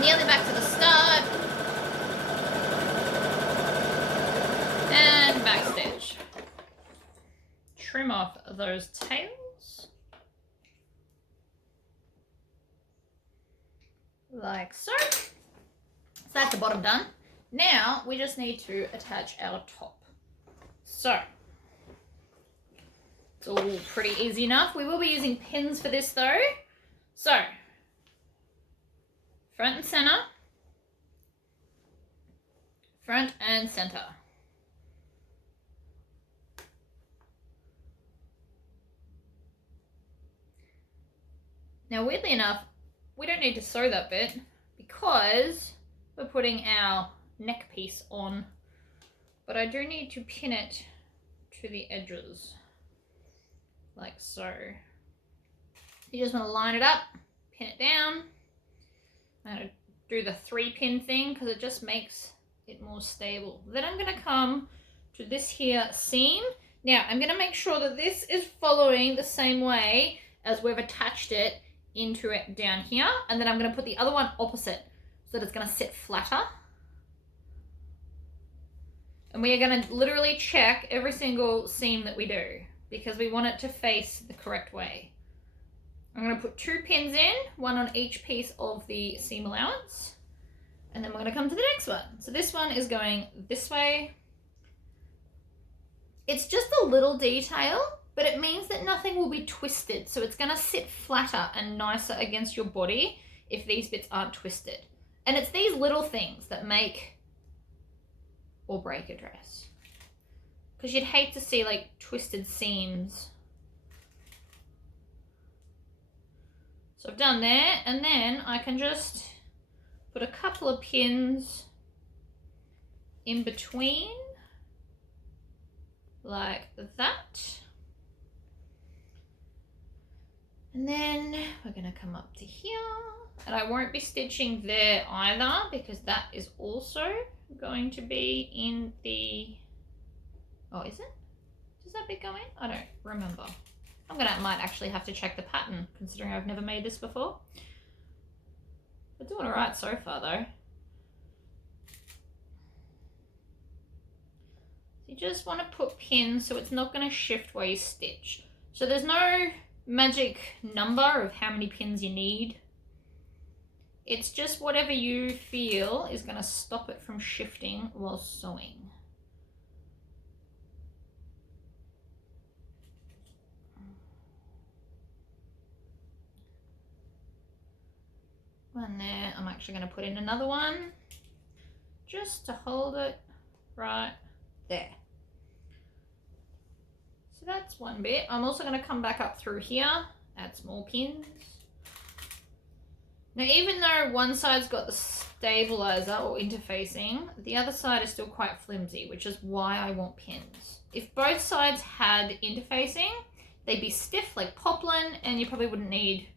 Nearly back to the start. And back stitch. Trim off those tails. Like so. So that's the bottom done. Now we just need to attach our top. So it's all pretty easy enough. We will be using pins for this though. So front and center, front and center. Now, weirdly enough, we don't need to sew that bit because we're putting our neck piece on, but I do need to pin it to the edges, like so. You just want to line it up, pin it down. I'm going to do the 3-pin thing because it just makes it more stable. Then I'm going to come to this here seam. Now I'm going to make sure that this is following the same way as we've attached it into it down here, and then I'm going to put the other one opposite so that it's going to sit flatter. And we are going to literally check every single seam that we do because we want it to face the correct way. I'm going to put 2 pins in, one on each piece of the seam allowance, and then we're going to come to the next one. So this one is going this way. It's just a little detail, but it means that nothing will be twisted. So it's going to sit flatter and nicer against your body if these bits aren't twisted. And it's these little things that make or break a dress. Because you'd hate to see like twisted seams. So I've done there, and then I can just put a couple of pins in between, like that. And then we're gonna come up to here, and I won't be stitching there either because that is also going to be in the, oh, is it? Does that bit go in? I don't remember. Might actually have to check the pattern considering I've never made this before. We're doing all right so far though. You just want to put pins so it's not going to shift where you stitch. So there's no magic number of how many pins you need. It's just whatever you feel is going to stop it from shifting while sewing. One there. I'm actually going to put in another one just to hold it right there. So that's one bit. I'm also going to come back up through here, add some more pins. Now, even though one side's got the stabilizer or interfacing, the other side is still quite flimsy, which is why I want pins. If both sides had interfacing, they'd be stiff like poplin, and you probably wouldn't need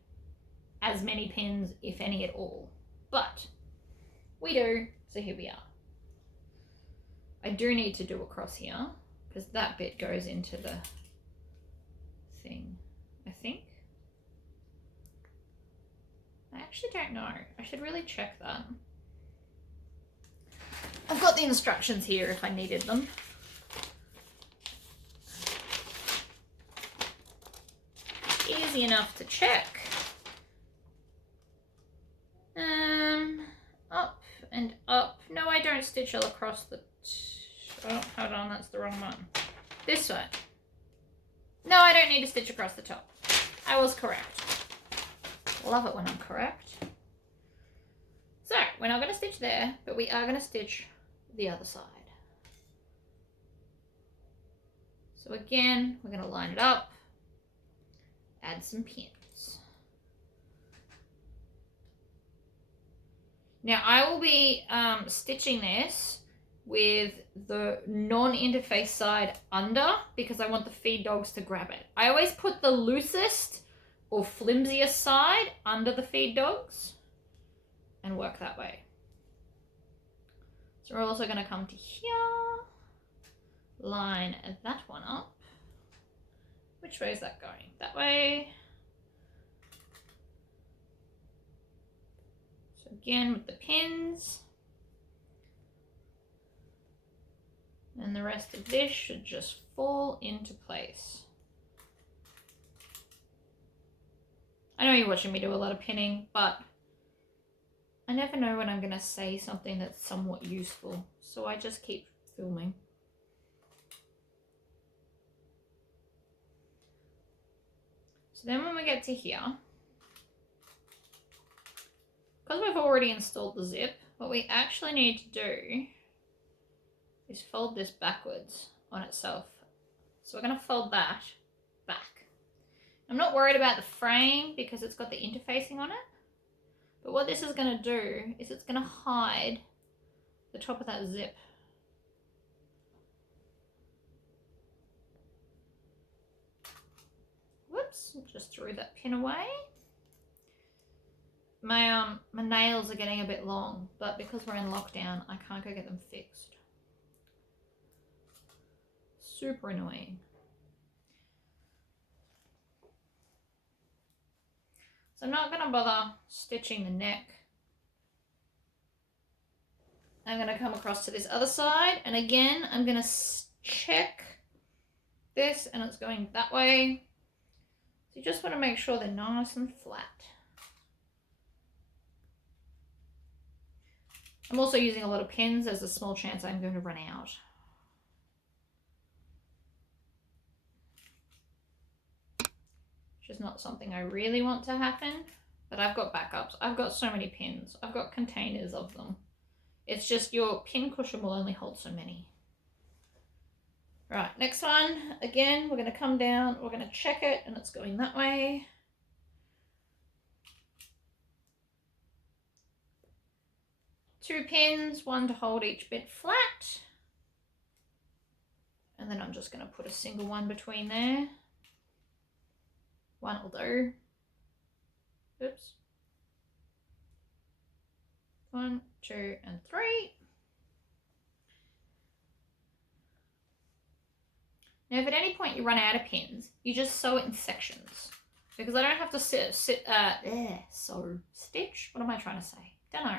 as many pins, if any at all. But we do, so here we are. I do need to do across here, because that bit goes into the thing, I think. I actually don't know. I should really check that. I've got the instructions here if I needed them. Easy enough to check. Up and up. No, I don't stitch all across the... Oh, hold on, that's the wrong one. This one. No, I don't need to stitch across the top. I was correct. Love it when I'm correct. So, we're not going to stitch there, but we are going to stitch the other side. So again, we're going to line it up, add some pins. Now, I will be stitching this with the non-interface side under because I want the feed dogs to grab it. I always put the loosest or flimsiest side under the feed dogs and work that way. So we're also going to come to here, line that one up. Which way is that going? That way. So again with the pins. And the rest of this should just fall into place. I know you're watching me do a lot of pinning, but I never know when I'm going to say something that's somewhat useful, so I just keep filming. So then when we get to here, because we've already installed the zip, what we actually need to do is fold this backwards on itself. So we're going to fold that back. I'm not worried about the frame because it's got the interfacing on it. But what this is going to do is it's going to hide the top of that zip. Whoops, just threw that pin away. My nails are getting a bit long, but because we're in lockdown, I can't go get them fixed. Super annoying. So I'm not going to bother stitching the neck. I'm going to come across to this other side, and again I'm going to check this, and it's going that way. So you just want to make sure they're nice and flat. I'm also using a lot of pins. There's a small chance I'm going to run out. Which is not something I really want to happen, but I've got backups. I've got so many pins. I've got containers of them. It's just your pin cushion will only hold so many. Right, next one. Again, we're going to come down, we're going to check it, and it's going that way. Two pins, one to hold each bit flat. And then I'm just going to put a single one between there. One will do. Oops. 1, 2, and 3. Now, if at any point you run out of pins, you just sew it in sections. Because I don't have to stitch. What am I trying to say? Don't know.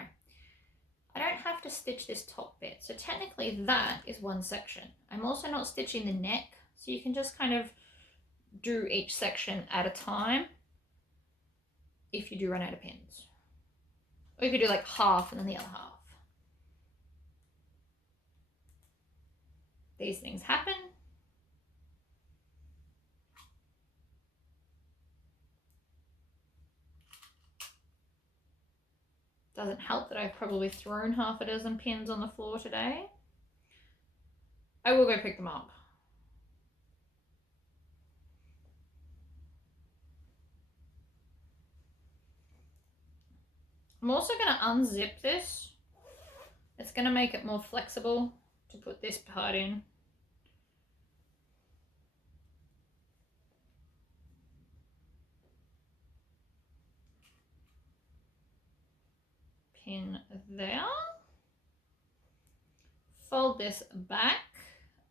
I don't have to stitch this top bit. So technically that is one section. I'm also not stitching the neck. So you can just kind of do each section at a time if you do run out of pins. Or you could do like half and then the other half. These things happen. Doesn't help that I've probably thrown half a dozen pins on the floor today. I will go pick them up. I'm also going to unzip this. It's going to make it more flexible to put this part in. Pin there. Fold this back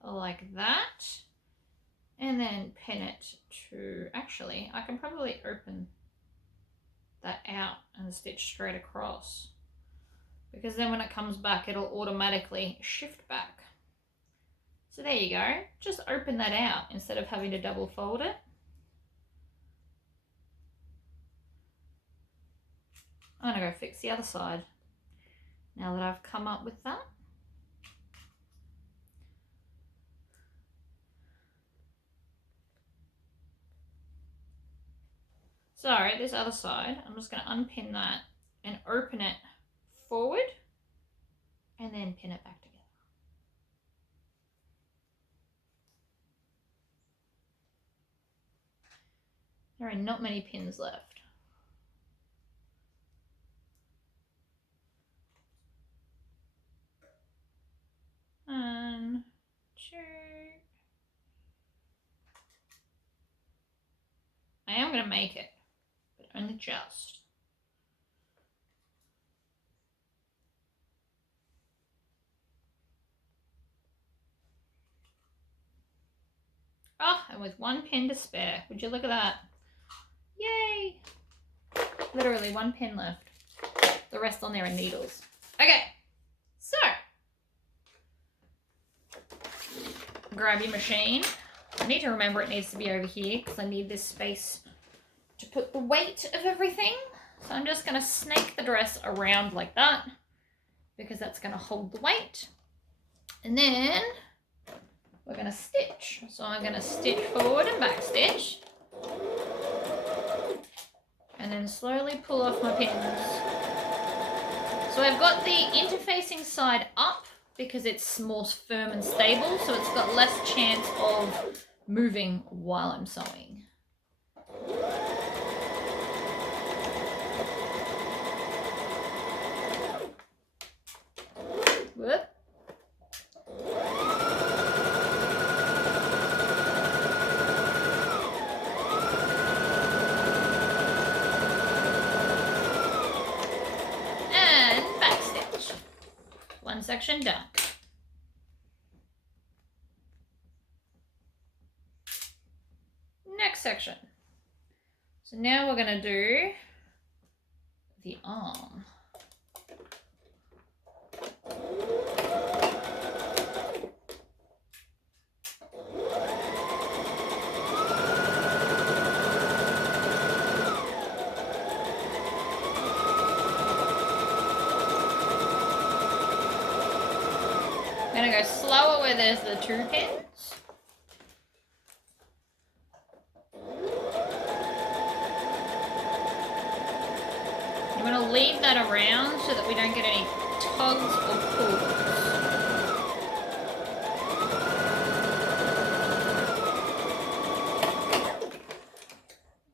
like that. And then pin it to, actually, I can probably open that out and stitch straight across. Because then when it comes back, it'll automatically shift back. So there you go. Just open that out instead of having to double fold it. I'm going to go fix the other side now that I've come up with that. So this other side, I'm just going to unpin that and open it forward and then pin it back together. There are not many pins left. One, two. I am going to make it, but only just. Oh, and with one pin to spare. Would you look at that? Yay! Literally one pin left. The rest on there are needles. Okay, so grab your machine. I need to remember it needs to be over here because I need this space to put the weight of everything. So I'm just going to snake the dress around like that because that's going to hold the weight. And then we're going to stitch. So I'm going to stitch forward and back stitch. And then slowly pull off my pins. So I've got the interfacing side up because it's more firm and stable, so it's got less chance of moving while I'm sewing. Whoop. And back stitch. One section done. Next section. So now we're going to do the arm. I'm going to go slower where there's the two pins. You want to leave that around so that we don't get any tugs or pulls.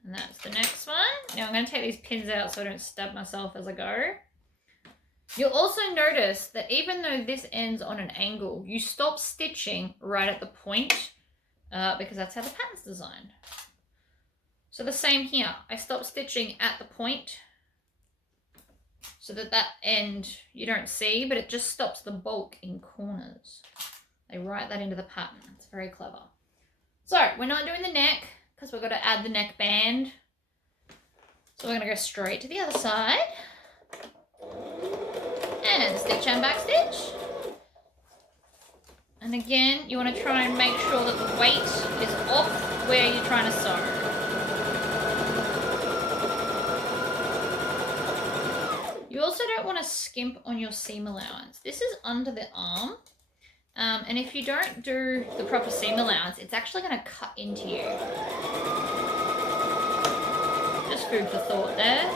And that's the next one. Now I'm going to take these pins out so I don't stab myself as I go. You'll also notice that even though this ends on an angle, you stop stitching right at the point because that's how the pattern's designed. So the same here. I stop stitching at the point so that that end you don't see, but it just stops the bulk in corners. They write that into the pattern. It's very clever. So we're not doing the neck because we've got to add the neckband. So we're going to go straight to the other side. And stitch and back stitch. And again, you want to try and make sure that the weight is off where you're trying to sew. You also don't want to skimp on your seam allowance. This is under the arm. And if you don't do the proper seam allowance, it's actually going to cut into you. Just food for thought there.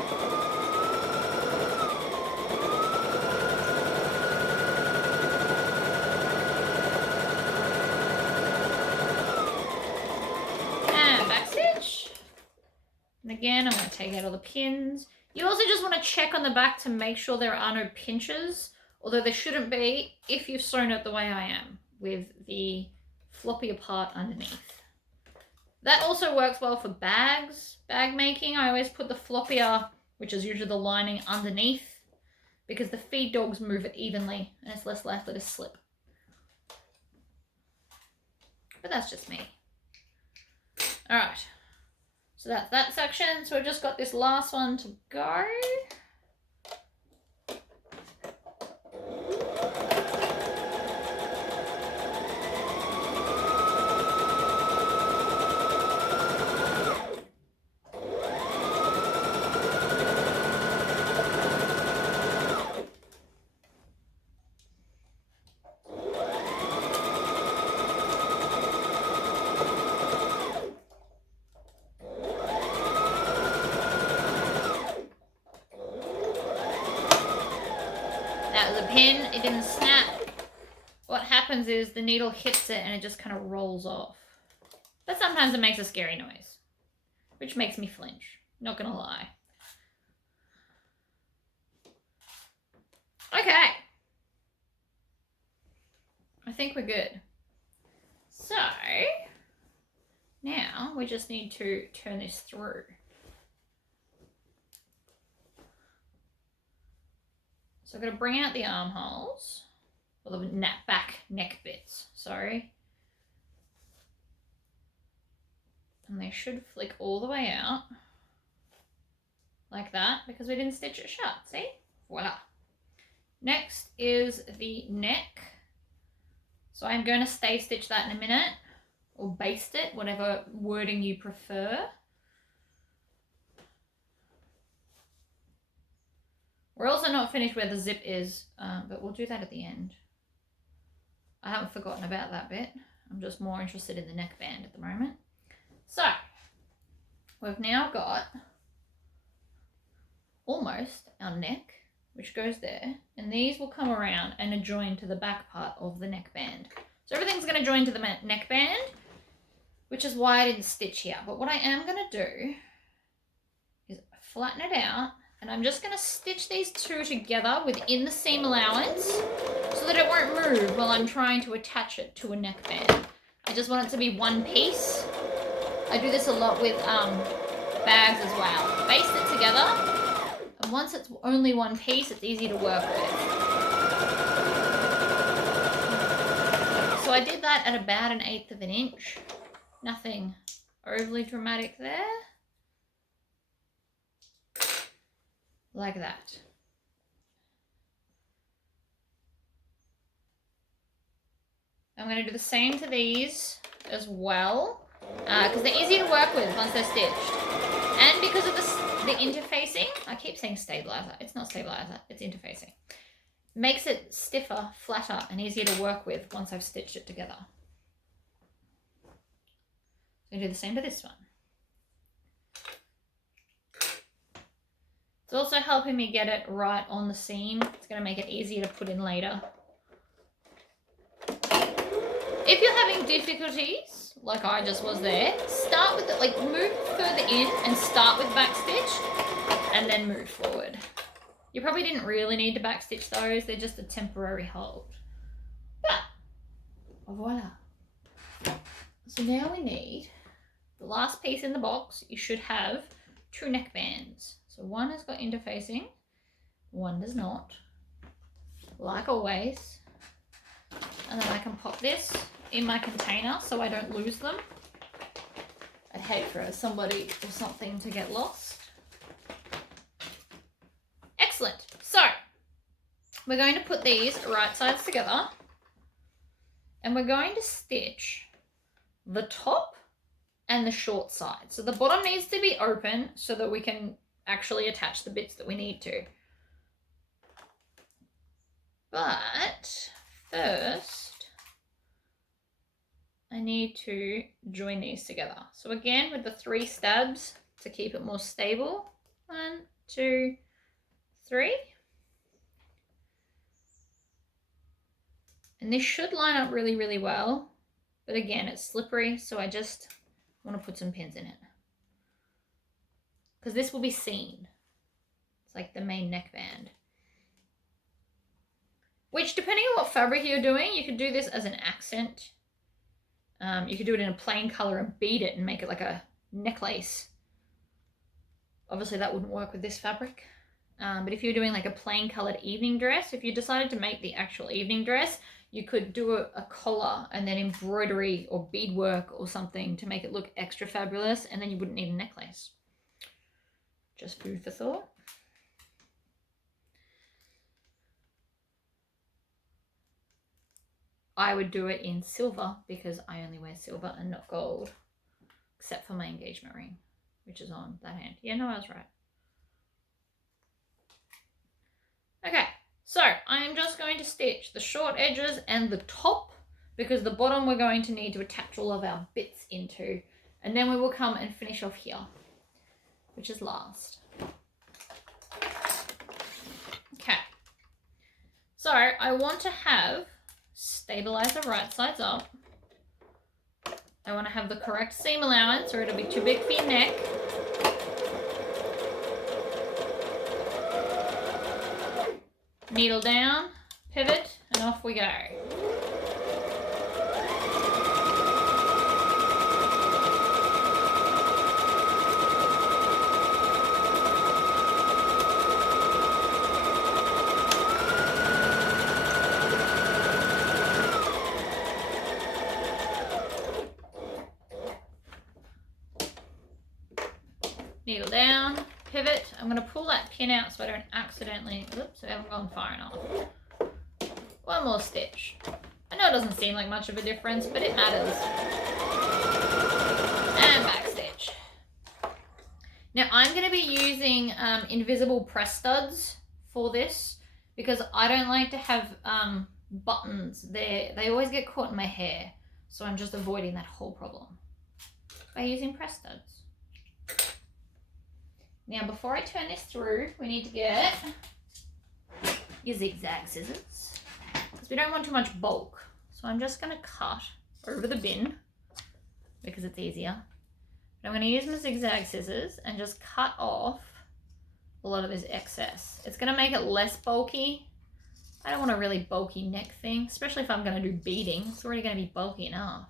And again, I'm going to take out all the pins. You also just want to check on the back to make sure there are no pinches, although there shouldn't be if you've sewn it the way I am, with the floppier part underneath. That also works well for bags, bag making. I always put the floppier, which is usually the lining, underneath because the feed dogs move it evenly and it's less likely to slip. But that's just me. All right. So that's that section. So we've just got this last one to go. Pin, it didn't snap. What happens is the needle hits it and it just kind of rolls off. But sometimes it makes a scary noise, which makes me flinch, not gonna lie. Okay. I think we're good. So, now we just need to turn this through. So I'm going to bring out the armholes, or the back neck bits, sorry. And they should flick all the way out, like that, because we didn't stitch it shut, see? Voila. Next is the neck. So I'm going to stay stitch that in a minute, or baste it, whatever wording you prefer. We're also not finished where the zip is, but we'll do that at the end. I haven't forgotten about that bit. I'm just more interested in the neckband at the moment. So, we've now got almost our neck, which goes there, and these will come around and adjoin to the back part of the neckband. So everything's going to join to the neckband, which is why I didn't stitch here. But what I am going to do is flatten it out. And I'm just going to stitch these two together within the seam allowance so that it won't move while I'm trying to attach it to a neckband. I just want it to be one piece. I do this a lot with bags as well. Baste it together, and once it's only one piece, it's easy to work with. So I did that at about 1/8 of an inch. Nothing overly dramatic there. Like that. I'm going to do the same to these as well, because they're easy to work with once they're stitched. And because of the interfacing, I keep saying stabilizer, it's not stabilizer, it's interfacing. Makes it stiffer, flatter, and easier to work with once I've stitched it together. I'm going to do the same to this one. It's It's also helping me get it right on the seam. It's going to make it easier to put in later. If you're having difficulties, like I just was there, start with it, like move further in and start with backstitch and then move forward. You probably didn't really need to backstitch those. They're just a temporary hold. But, voila. So now we need the last piece in the box. You should have 2 neckbands. So one has got interfacing, one does not, like always. And then I can pop this in my container so I don't lose them. I'd hate for somebody or something to get lost. Excellent. So we're going to put these right sides together and we're going to stitch the top and the short side. So the bottom needs to be open so that we can actually attach the bits that we need to. But first, I need to join these together. So again, with the 3 stabs to keep it more stable. 1, 2, 3. And this should line up really, really well. But again, it's slippery, so I just want to put some pins in it. Because this will be seen. It's like the main neckband. Which, depending on what fabric you're doing, you could do this as an accent. You could do it in a plain color and bead it and make it like a necklace. Obviously that wouldn't work with this fabric. But if you're doing like a plain colored evening dress, if you decided to make the actual evening dress, you could do a collar and then embroidery or beadwork or something to make it look extra fabulous, and then you wouldn't need a necklace. Just food for thought. I would do it in silver because I only wear silver and not gold, except for my engagement ring, which is on that hand. Yeah, no, I was right. Okay, so I am just going to stitch the short edges and the top because the bottom we're going to need to attach all of our bits into, and then we will come and finish off here, which is last. Okay, so I want to have stabilize the right sides up. I want to have the correct seam allowance or it'll be too big for your neck. Needle down, pivot, and off we go. Needle down, pivot. I'm going to pull that pin out so I don't accidentally, oops, I haven't gone far enough. One more stitch. I know it doesn't seem like much of a difference, but it matters. And back stitch. Now I'm going to be using invisible press studs for this because I don't like to have buttons there. They always get caught in my hair, so I'm just avoiding that whole problem by using press studs. Now, before I turn this through, we need to get your zigzag scissors because we don't want too much bulk. So I'm just going to cut over the bin because it's easier. But I'm going to use my zigzag scissors and just cut off a lot of this excess. It's going to make it less bulky. I don't want a really bulky neck thing, especially if I'm going to do beading. It's already going to be bulky enough.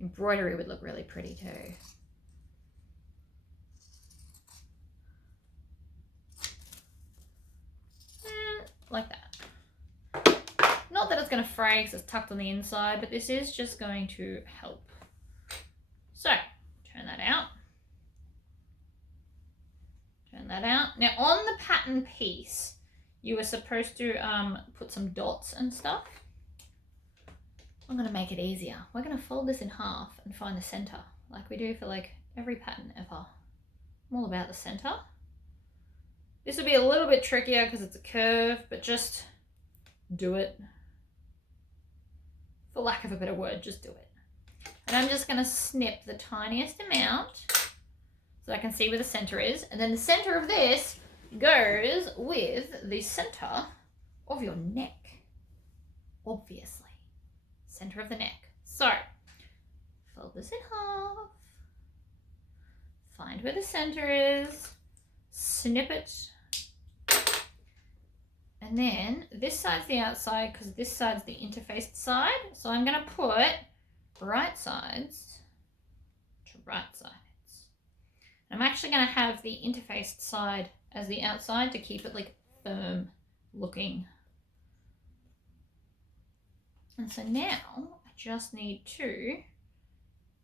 Embroidery would look really pretty too. Like that. Not that it's going to fray because it's tucked on the inside, but this is just going to help. So, turn that out. Turn that out. Now, on the pattern piece, you were supposed to put some dots and stuff. I'm going to make it easier. We're going to fold this in half and find the center, like we do for like every pattern ever. I'm all about the center. This will be a little bit trickier because it's a curve, but just do it. For lack of a better word, just do it. And I'm just going to snip the tiniest amount. so I can see where the center is. And then the center of this goes with the center of your neck, obviously. Center of the neck. So, fold this in half, find where the center is, snip it, and then this side's the outside because this side's the interfaced side. So I'm going to put right sides to right sides. I'm actually going to have the interfaced side as the outside to keep it like firm looking. And so now I just need to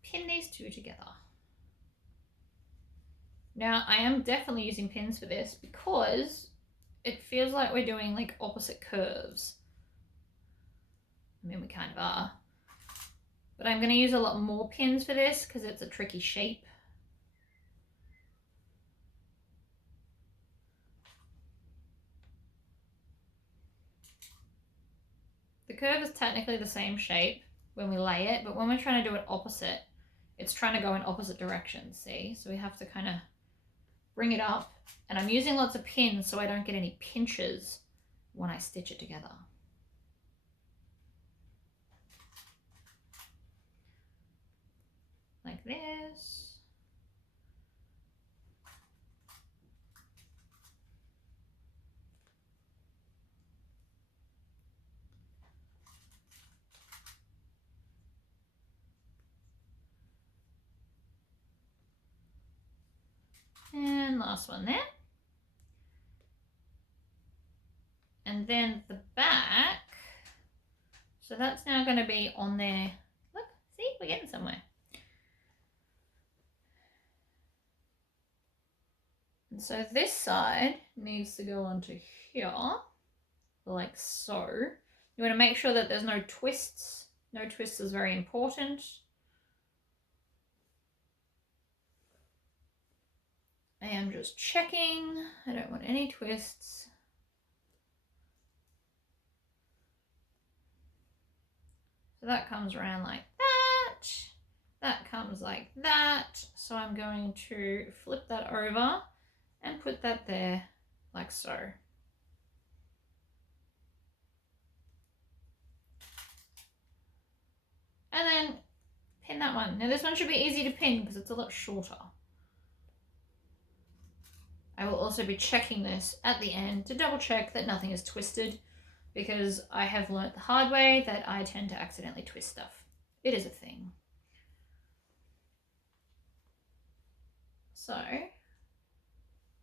pin these two together. Now I am definitely using pins for this because it feels like we're doing like opposite curves. I mean, we kind of are. But I'm going to use a lot more pins for this because it's a tricky shape. The curve is technically the same shape when we lay it, but when we're trying to do it opposite, it's trying to go in opposite directions, see? So we have to kind of bring it up. And I'm using lots of pins so I don't get any pinches when I stitch it together. Like this. And last one there. And then the back, so that's now going to be on there. Look, see, we're getting somewhere. And so this side needs to go onto here, like so. You want to make sure that there's no twists. No twists is very important. I am just checking. I don't want any twists. So that comes around like that. That comes like that. So I'm going to flip that over and put that there like so. And then pin that one. Now this one should be easy to pin because it's a lot shorter. I will also be checking this at the end to double check that nothing is twisted because I have learnt the hard way that I tend to accidentally twist stuff. It is a thing. So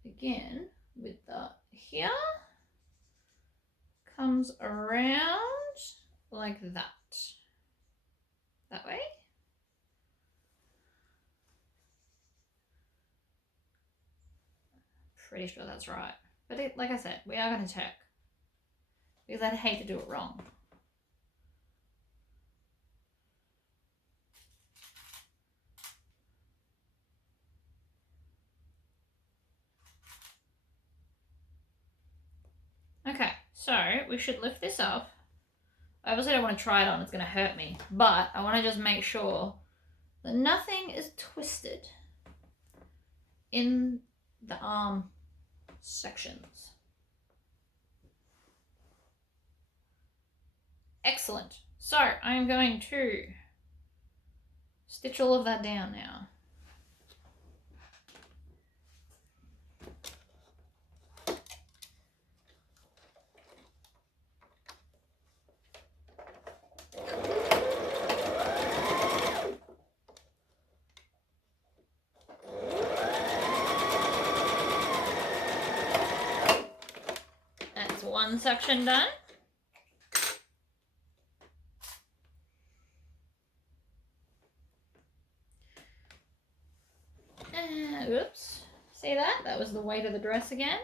again, with the here, comes around like that. That way. Pretty sure that's right. But it, like I said, we are going to check. Because I'd hate to do it wrong. Okay, so we should lift this up. I obviously don't want to try it on, it's going to hurt me. But I want to just make sure that nothing is twisted in the arm sections. Excellent. So I'm going to stitch all of that down now. That's one section done. Oops, see that? That was the weight of the dress again.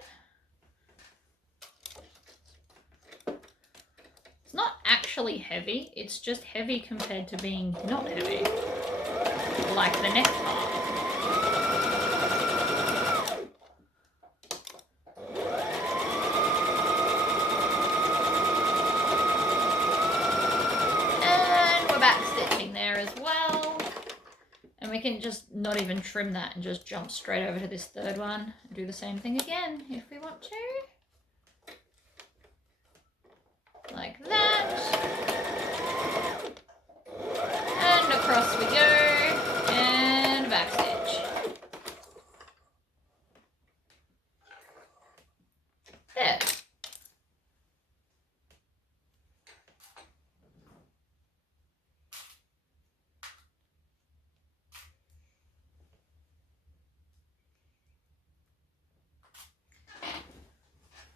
It's not actually heavy, it's just heavy compared to being not heavy, like the neck part. And we're back stitching there as well. And we can can just not even trim that and just jump straight over to this third one and do the same thing again if we want to. Like that. And across we go. And back stitch. There.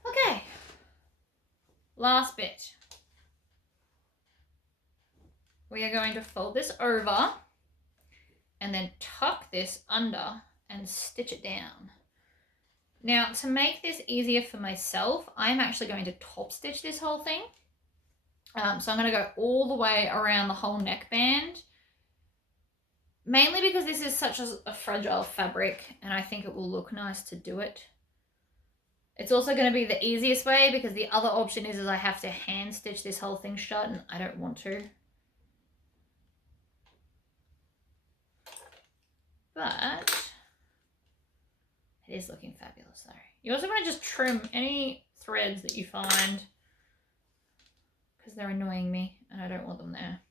Okay. Last bit. We are going to fold this over and then tuck this under and stitch it down. Now, to make this easier for myself, I'm actually going to top stitch this whole thing. So I'm going to go all the way around the whole neckband, mainly because this is such a fragile fabric and I think it will look nice to do it. It's also going to be the easiest way because the other option is I have to hand stitch this whole thing shut and I don't want to. But it is looking fabulous though. You also want to just trim any threads that you find because they're annoying me and I don't want them there.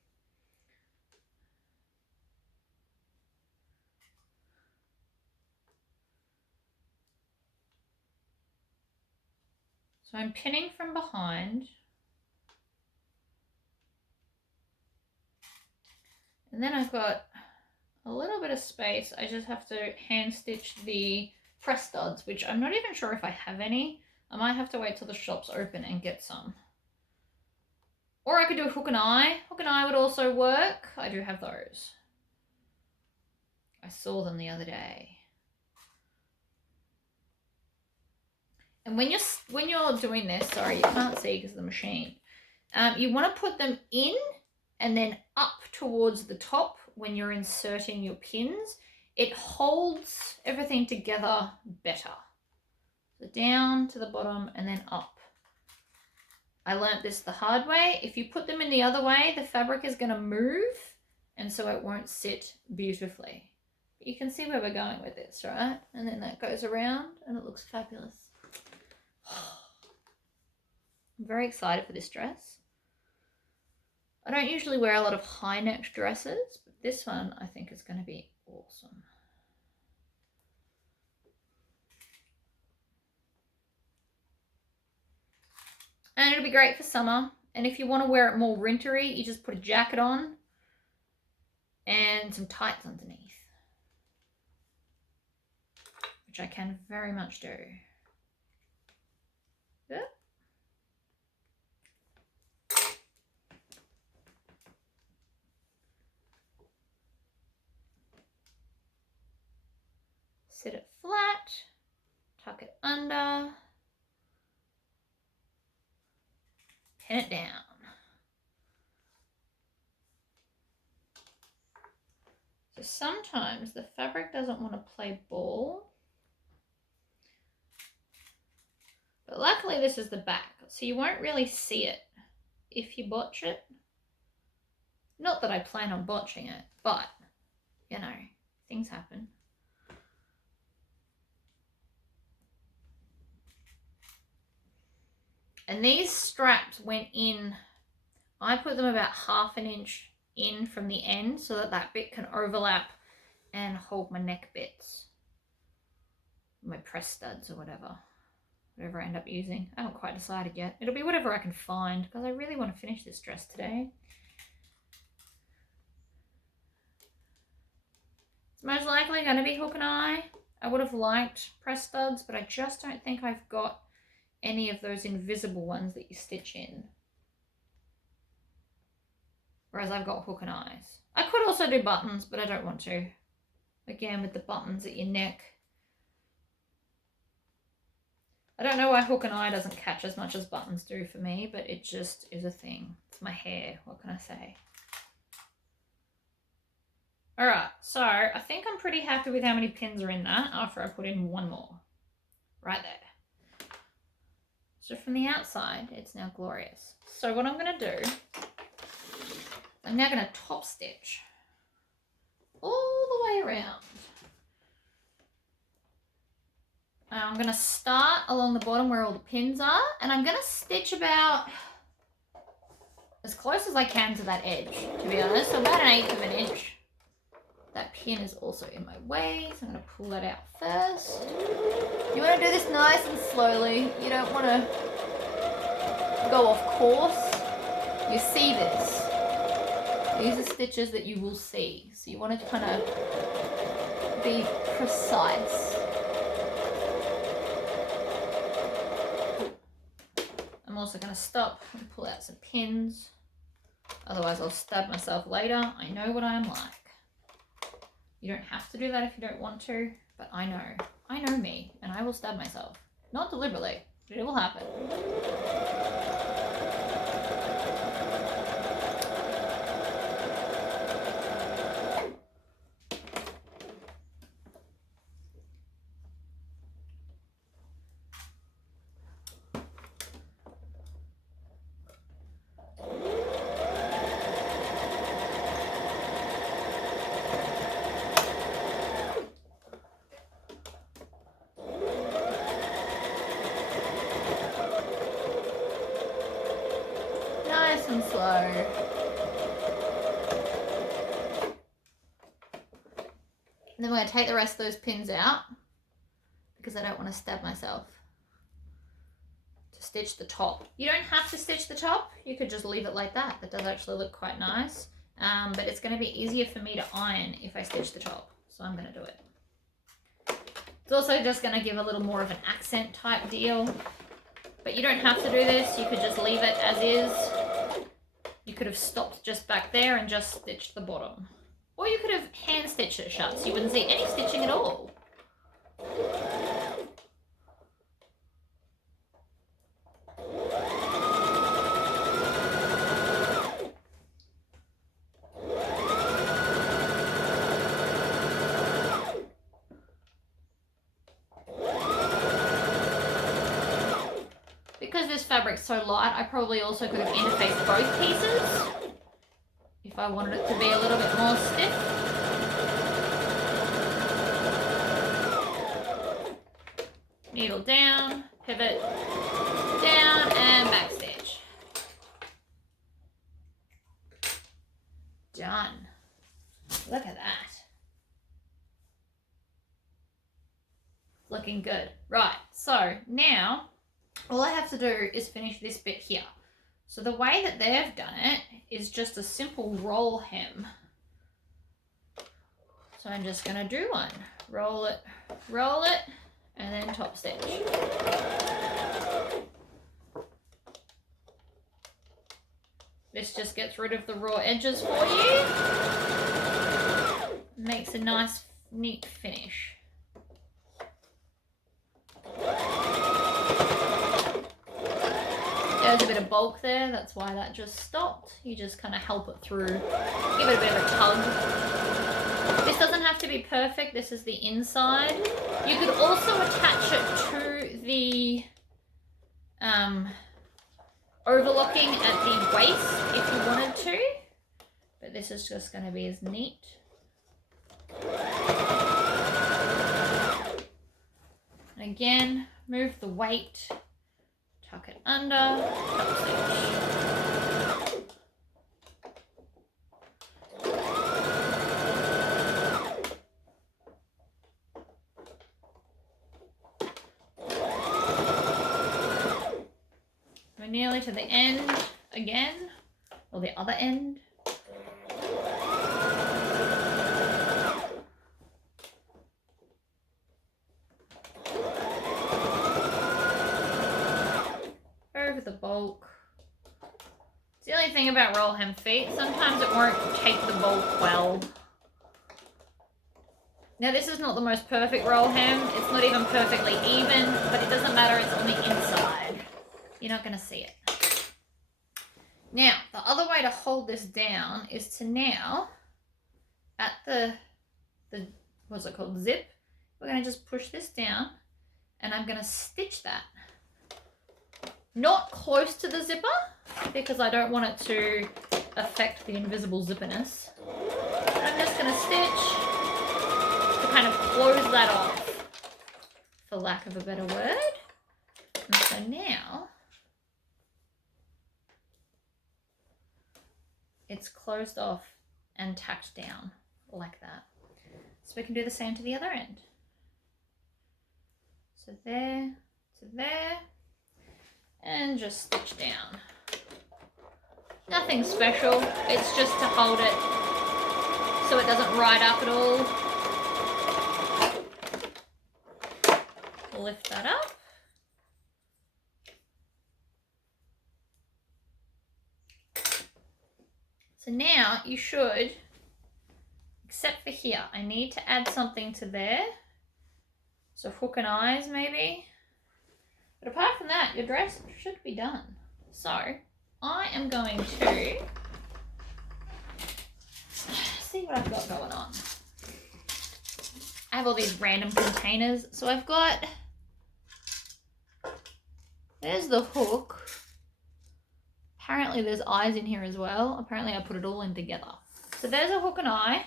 So I'm pinning from behind. And then I've got a little bit of space. I just have to hand stitch the press studs, which I'm not even sure if I have any. I might have to wait till the shop's open and get some. Or I could do a hook and eye. Hook and eye would also work. I do have those. I saw them the other day. And when you're doing this, sorry, you can't see because of the machine. You want to put them in and then up towards the top when you're inserting your pins. It holds everything together better. So down to the bottom and then up. I learnt this the hard way. If you put them in the other way, the fabric is going to move and so it won't sit beautifully. But you can see where we're going with this, right? And then that goes around and it looks fabulous. I'm very excited for this dress. I don't usually wear a lot of high-necked dresses, but this one I think is going to be awesome. And it'll be great for summer. And if you want to wear it more wintry, you just put a jacket on and some tights underneath, which I can very much do. Yeah. Sit it flat, tuck it under, pin it down. So sometimes the fabric doesn't want to play ball, but luckily this is the back, so you won't really see it if you botch it. Not that I plan on botching it, but you know, things happen. And these straps went in, I put them about 1/2 inch in from the end so that that bit can overlap and hold my neck bits, my press studs or whatever I end up using. I haven't quite decided yet. It'll be whatever I can find because I really want to finish this dress today. It's most likely going to be hook and eye. I would have liked press studs, but I just don't think I've got any of those invisible ones that you stitch in. Whereas I've got hook and eyes. I could also do buttons, but I don't want to. Again, with the buttons at your neck. I don't know why hook and eye doesn't catch as much as buttons do for me, but it just is a thing. It's my hair, what can I say? Alright, so I think I'm pretty happy with how many pins are in that after I put in one more. Right there. So from the outside, it's now glorious. So what I'm going to do, I'm now going to top stitch all the way around. Now I'm going to start along the bottom where all the pins are, and I'm going to stitch about as close as I can to that edge, to be honest, so about 1/8 of an inch. That pin is also in my way, so I'm going to pull that out first. You want to do this nice and slowly. You don't want to go off course. You see this. These are stitches that you will see, so you want to kind of be precise. I'm also going to stop and pull out some pins, otherwise I'll stab myself later. I know what I'm like. You don't have to do that if you don't want to, but I know me, and I will stab myself. Not deliberately, but it will happen. And slow. And then we're going to take the rest of those pins out because I don't want to stab myself. To stitch the top. You don't have to stitch the top. You could just leave it like that. That does actually look quite nice. But it's going to be easier for me to iron if I stitch the top. So I'm going to do it. It's also just going to give a little more of an accent type deal. But you don't have to do this. You could just leave it as is. You could have stopped just back there and just stitched the bottom. Or you could have hand stitched it shut so you wouldn't see any stitching at all. Because this fabric's so light, I probably also could have interfaced both pieces if I wanted it to be a little bit more stiff. Needle down, pivot, down, and back stitch. Done. Look at that. Looking good. Right, so now all I have to do is finish this bit here. So the way that they've done it is just a simple roll hem. So I'm just going to do one. Roll it, and then top stitch. This just gets rid of the raw edges for you. Makes a nice, neat finish. There's a bit of bulk there, that's why that just stopped. You just kind of help it through, give it a bit of a tug. This doesn't have to be perfect, this is the inside. You could also attach it to the overlocking at the waist if you wanted to, but this is just going to be as neat. And again, move the weight. Tuck it under, top stitch. We're nearly to the end again, or the other end. Over the bulk. It's the only thing about roll hem feet, sometimes it won't take the bulk well. Now this is not the most perfect roll hem, it's not even perfectly even, but it doesn't matter, it's on the inside. You're not going to see it. Now, the other way to hold this down is to now, at the what's it called, zip, we're going to just push this down, and I'm going to stitch that. Not close to the zipper, because I don't want it to affect the invisible zippiness. I'm just going to stitch kind of close that off, for lack of a better word. And so now it's closed off and tacked down like that. So we can do the same to the other end. So there to there, and just stitch down. Nothing special, it's just to hold it so it doesn't ride up at all. Lift that up. So now you should, except for here, I need to add something to there. So hook and eyes maybe. But apart from that, your dress should be done. So I am going to see what I've got going on. I have all these random containers. So I've got, there's the hook. Apparently there's eyes in here as well. Apparently I put it all in together. So there's a hook and eye.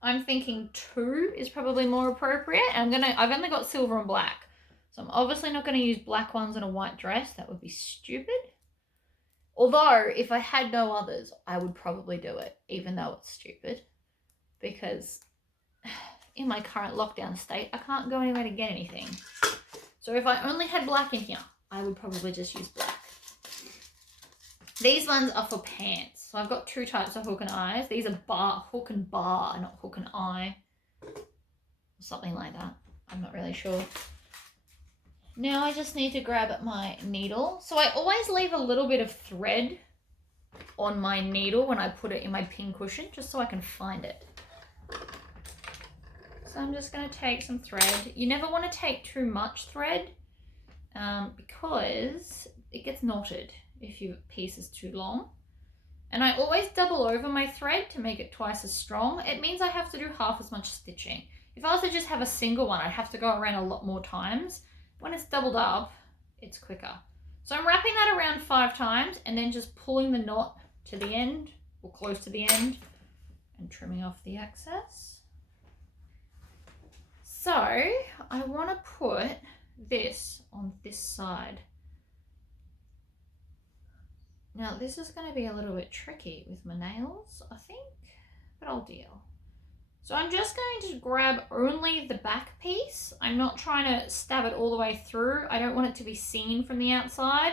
I'm thinking 2 is probably more appropriate. And I've only got silver and black. So I'm obviously not going to use black ones in a white dress. That would be stupid. Although, if I had no others, I would probably do it, even though it's stupid. Because in my current lockdown state, I can't go anywhere to get anything. So if I only had black in here, I would probably just use black. These ones are for pants. So I've got 2 types of hook and eyes. These are hook and bar, not hook and eye. Or something like that. I'm not really sure. Now I just need to grab my needle. So I always leave a little bit of thread on my needle when I put it in my pin cushion, just so I can find it. So I'm just going to take some thread. You never want to take too much thread because it gets knotted if your piece is too long. And I always double over my thread to make it twice as strong. It means I have to do half as much stitching. If I was to just have a single one, I'd have to go around a lot more times. When it's doubled up, it's quicker. So I'm wrapping that around 5 times and then just pulling the knot to the end or close to the end and trimming off the excess. So I want to put this on this side. Now this is going to be a little bit tricky with my nails, I think, but I'll deal. So I'm just going to grab only the back piece. I'm not trying to stab it all the way through. I don't want it to be seen from the outside.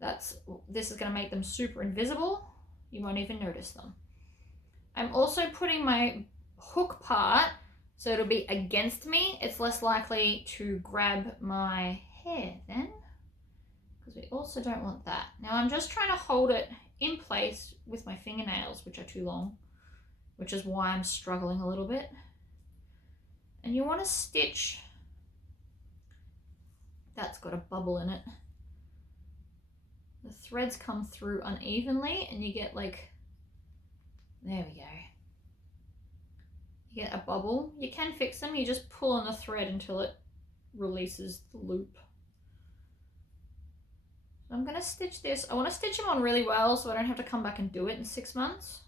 This is going to make them super invisible. You won't even notice them. I'm also putting my hook part so it'll be against me. It's less likely to grab my hair then, because we also don't want that. Now I'm just trying to hold it in place with my fingernails, which are too long, which is why I'm struggling a little bit. And you want to stitch, that's got a bubble in it. The threads come through unevenly and you get like, there we go. You get a bubble. You can fix them, you just pull on the thread until it releases the loop. So I'm going to stitch this. I want to stitch them on really well so I don't have to come back and do it in 6 months.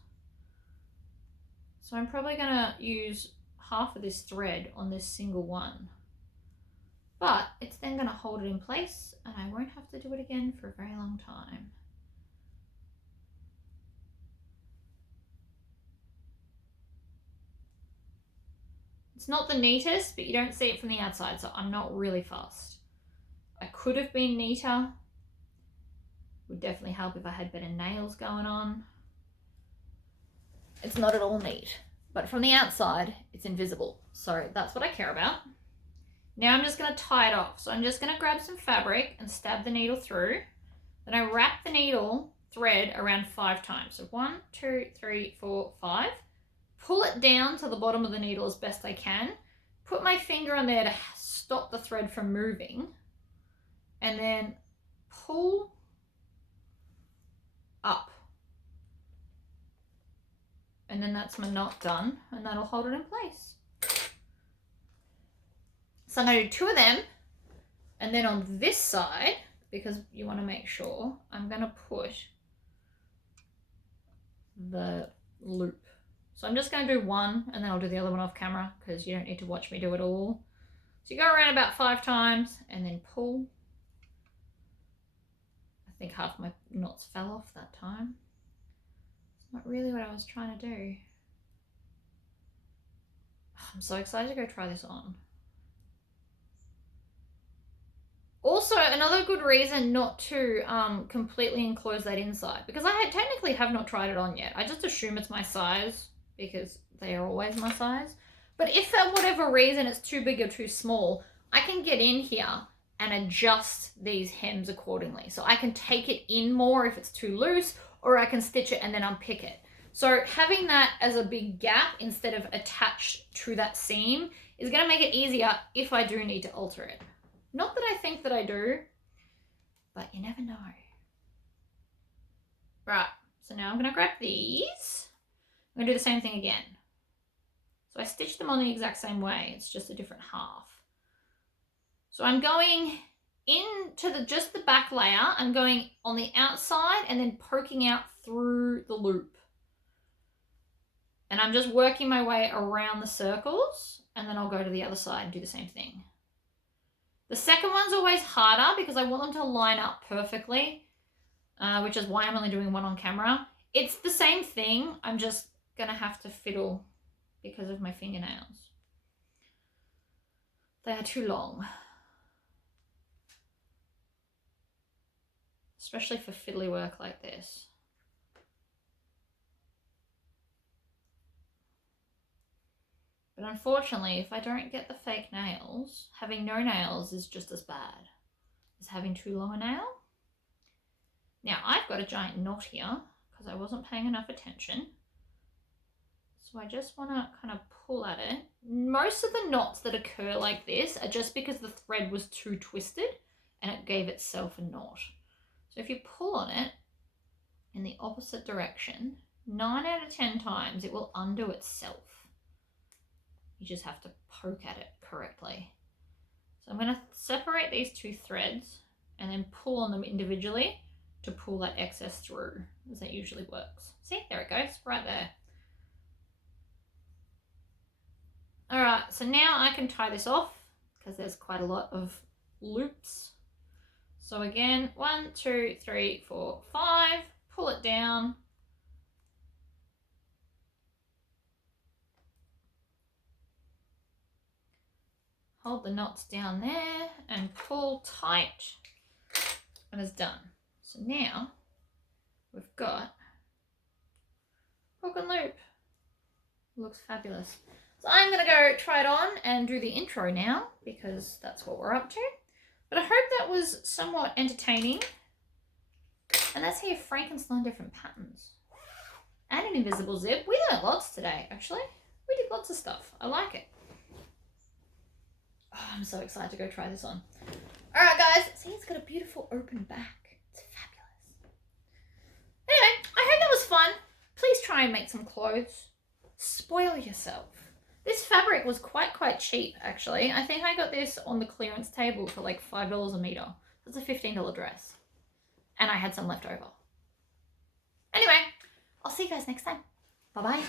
So I'm probably going to use half of this thread on this single one. But it's then going to hold it in place and I won't have to do it again for a very long time. It's not the neatest, but you don't see it from the outside, so I'm not really fussed. I could have been neater. Would definitely help if I had better nails going on. It's not at all neat, but from the outside, it's invisible. So that's what I care about. Now I'm just going to tie it off. So I'm just going to grab some fabric and stab the needle through. Then I wrap the needle thread around 5 times. So 1, 2, 3, 4, 5. Pull it down to the bottom of the needle as best I can. Put my finger on there to stop the thread from moving. And then pull up. And then that's my knot done, and that'll hold it in place. So I'm going to do 2 of them, and then on this side, because you want to make sure, I'm going to put the loop. So I'm just going to do one and then I'll do the other one off camera because you don't need to watch me do it all. So you go around about 5 times and then pull. I think half my knots fell off that time. It's not really what I was trying to do. I'm so excited to go try this on. Also, another good reason not to completely enclose that inside, because I technically have not tried it on yet. I just assume it's my size because they are always my size. But if for whatever reason it's too big or too small, I can get in here and adjust these hems accordingly. So I can take it in more if it's too loose, or I can stitch it and then unpick it. So having that as a big gap instead of attached to that seam is going to make it easier if I do need to alter it. Not that I think that I do, but you never know. Right, so now I'm going to grab these. I'm going to do the same thing again. So I stitched them on the exact same way. It's just a different half. So I'm going into just the back layer. I'm going on the outside and then poking out through the loop. And I'm just working my way around the circles, and then I'll go to the other side and do the same thing. The second one's always harder because I want them to line up perfectly, which is why I'm only doing one on camera. It's the same thing. I'm just going to have to fiddle because of my fingernails. They are too long. Especially for fiddly work like this. But unfortunately, if I don't get the fake nails, having no nails is just as bad as having too long a nail. Now, I've got a giant knot here because I wasn't paying enough attention. So I just want to kind of pull at it. Most of the knots that occur like this are just because the thread was too twisted and it gave itself a knot. So if you pull on it in the opposite direction, 9 out of 10 times it will undo itself. You just have to poke at it correctly. So I'm going to separate these two threads and then pull on them individually to pull that excess through, as that usually works. See, there it goes, right there. All right, so now I can tie this off because there's quite a lot of loops. So again, 1, 2, 3, 4, 5, pull it down. Hold the knots down there and pull tight, and it's done. So now we've got hook and loop. Looks fabulous. So I'm going to go try it on and do the intro now because that's what we're up to. But I hope that was somewhat entertaining. And let's hear Frankenstein different patterns. And an invisible zip. We learned lots today, actually. We did lots of stuff. I like it. Oh, I'm so excited to go try this on. All right, guys. See, it's got a beautiful open back. It's fabulous. Anyway, I hope that was fun. Please try and make some clothes. Spoil yourself. This fabric was quite cheap, actually. I think I got this on the clearance table for like $5 a meter. That's a $15 dress. And I had some left over. Anyway, I'll see you guys next time. Bye-bye.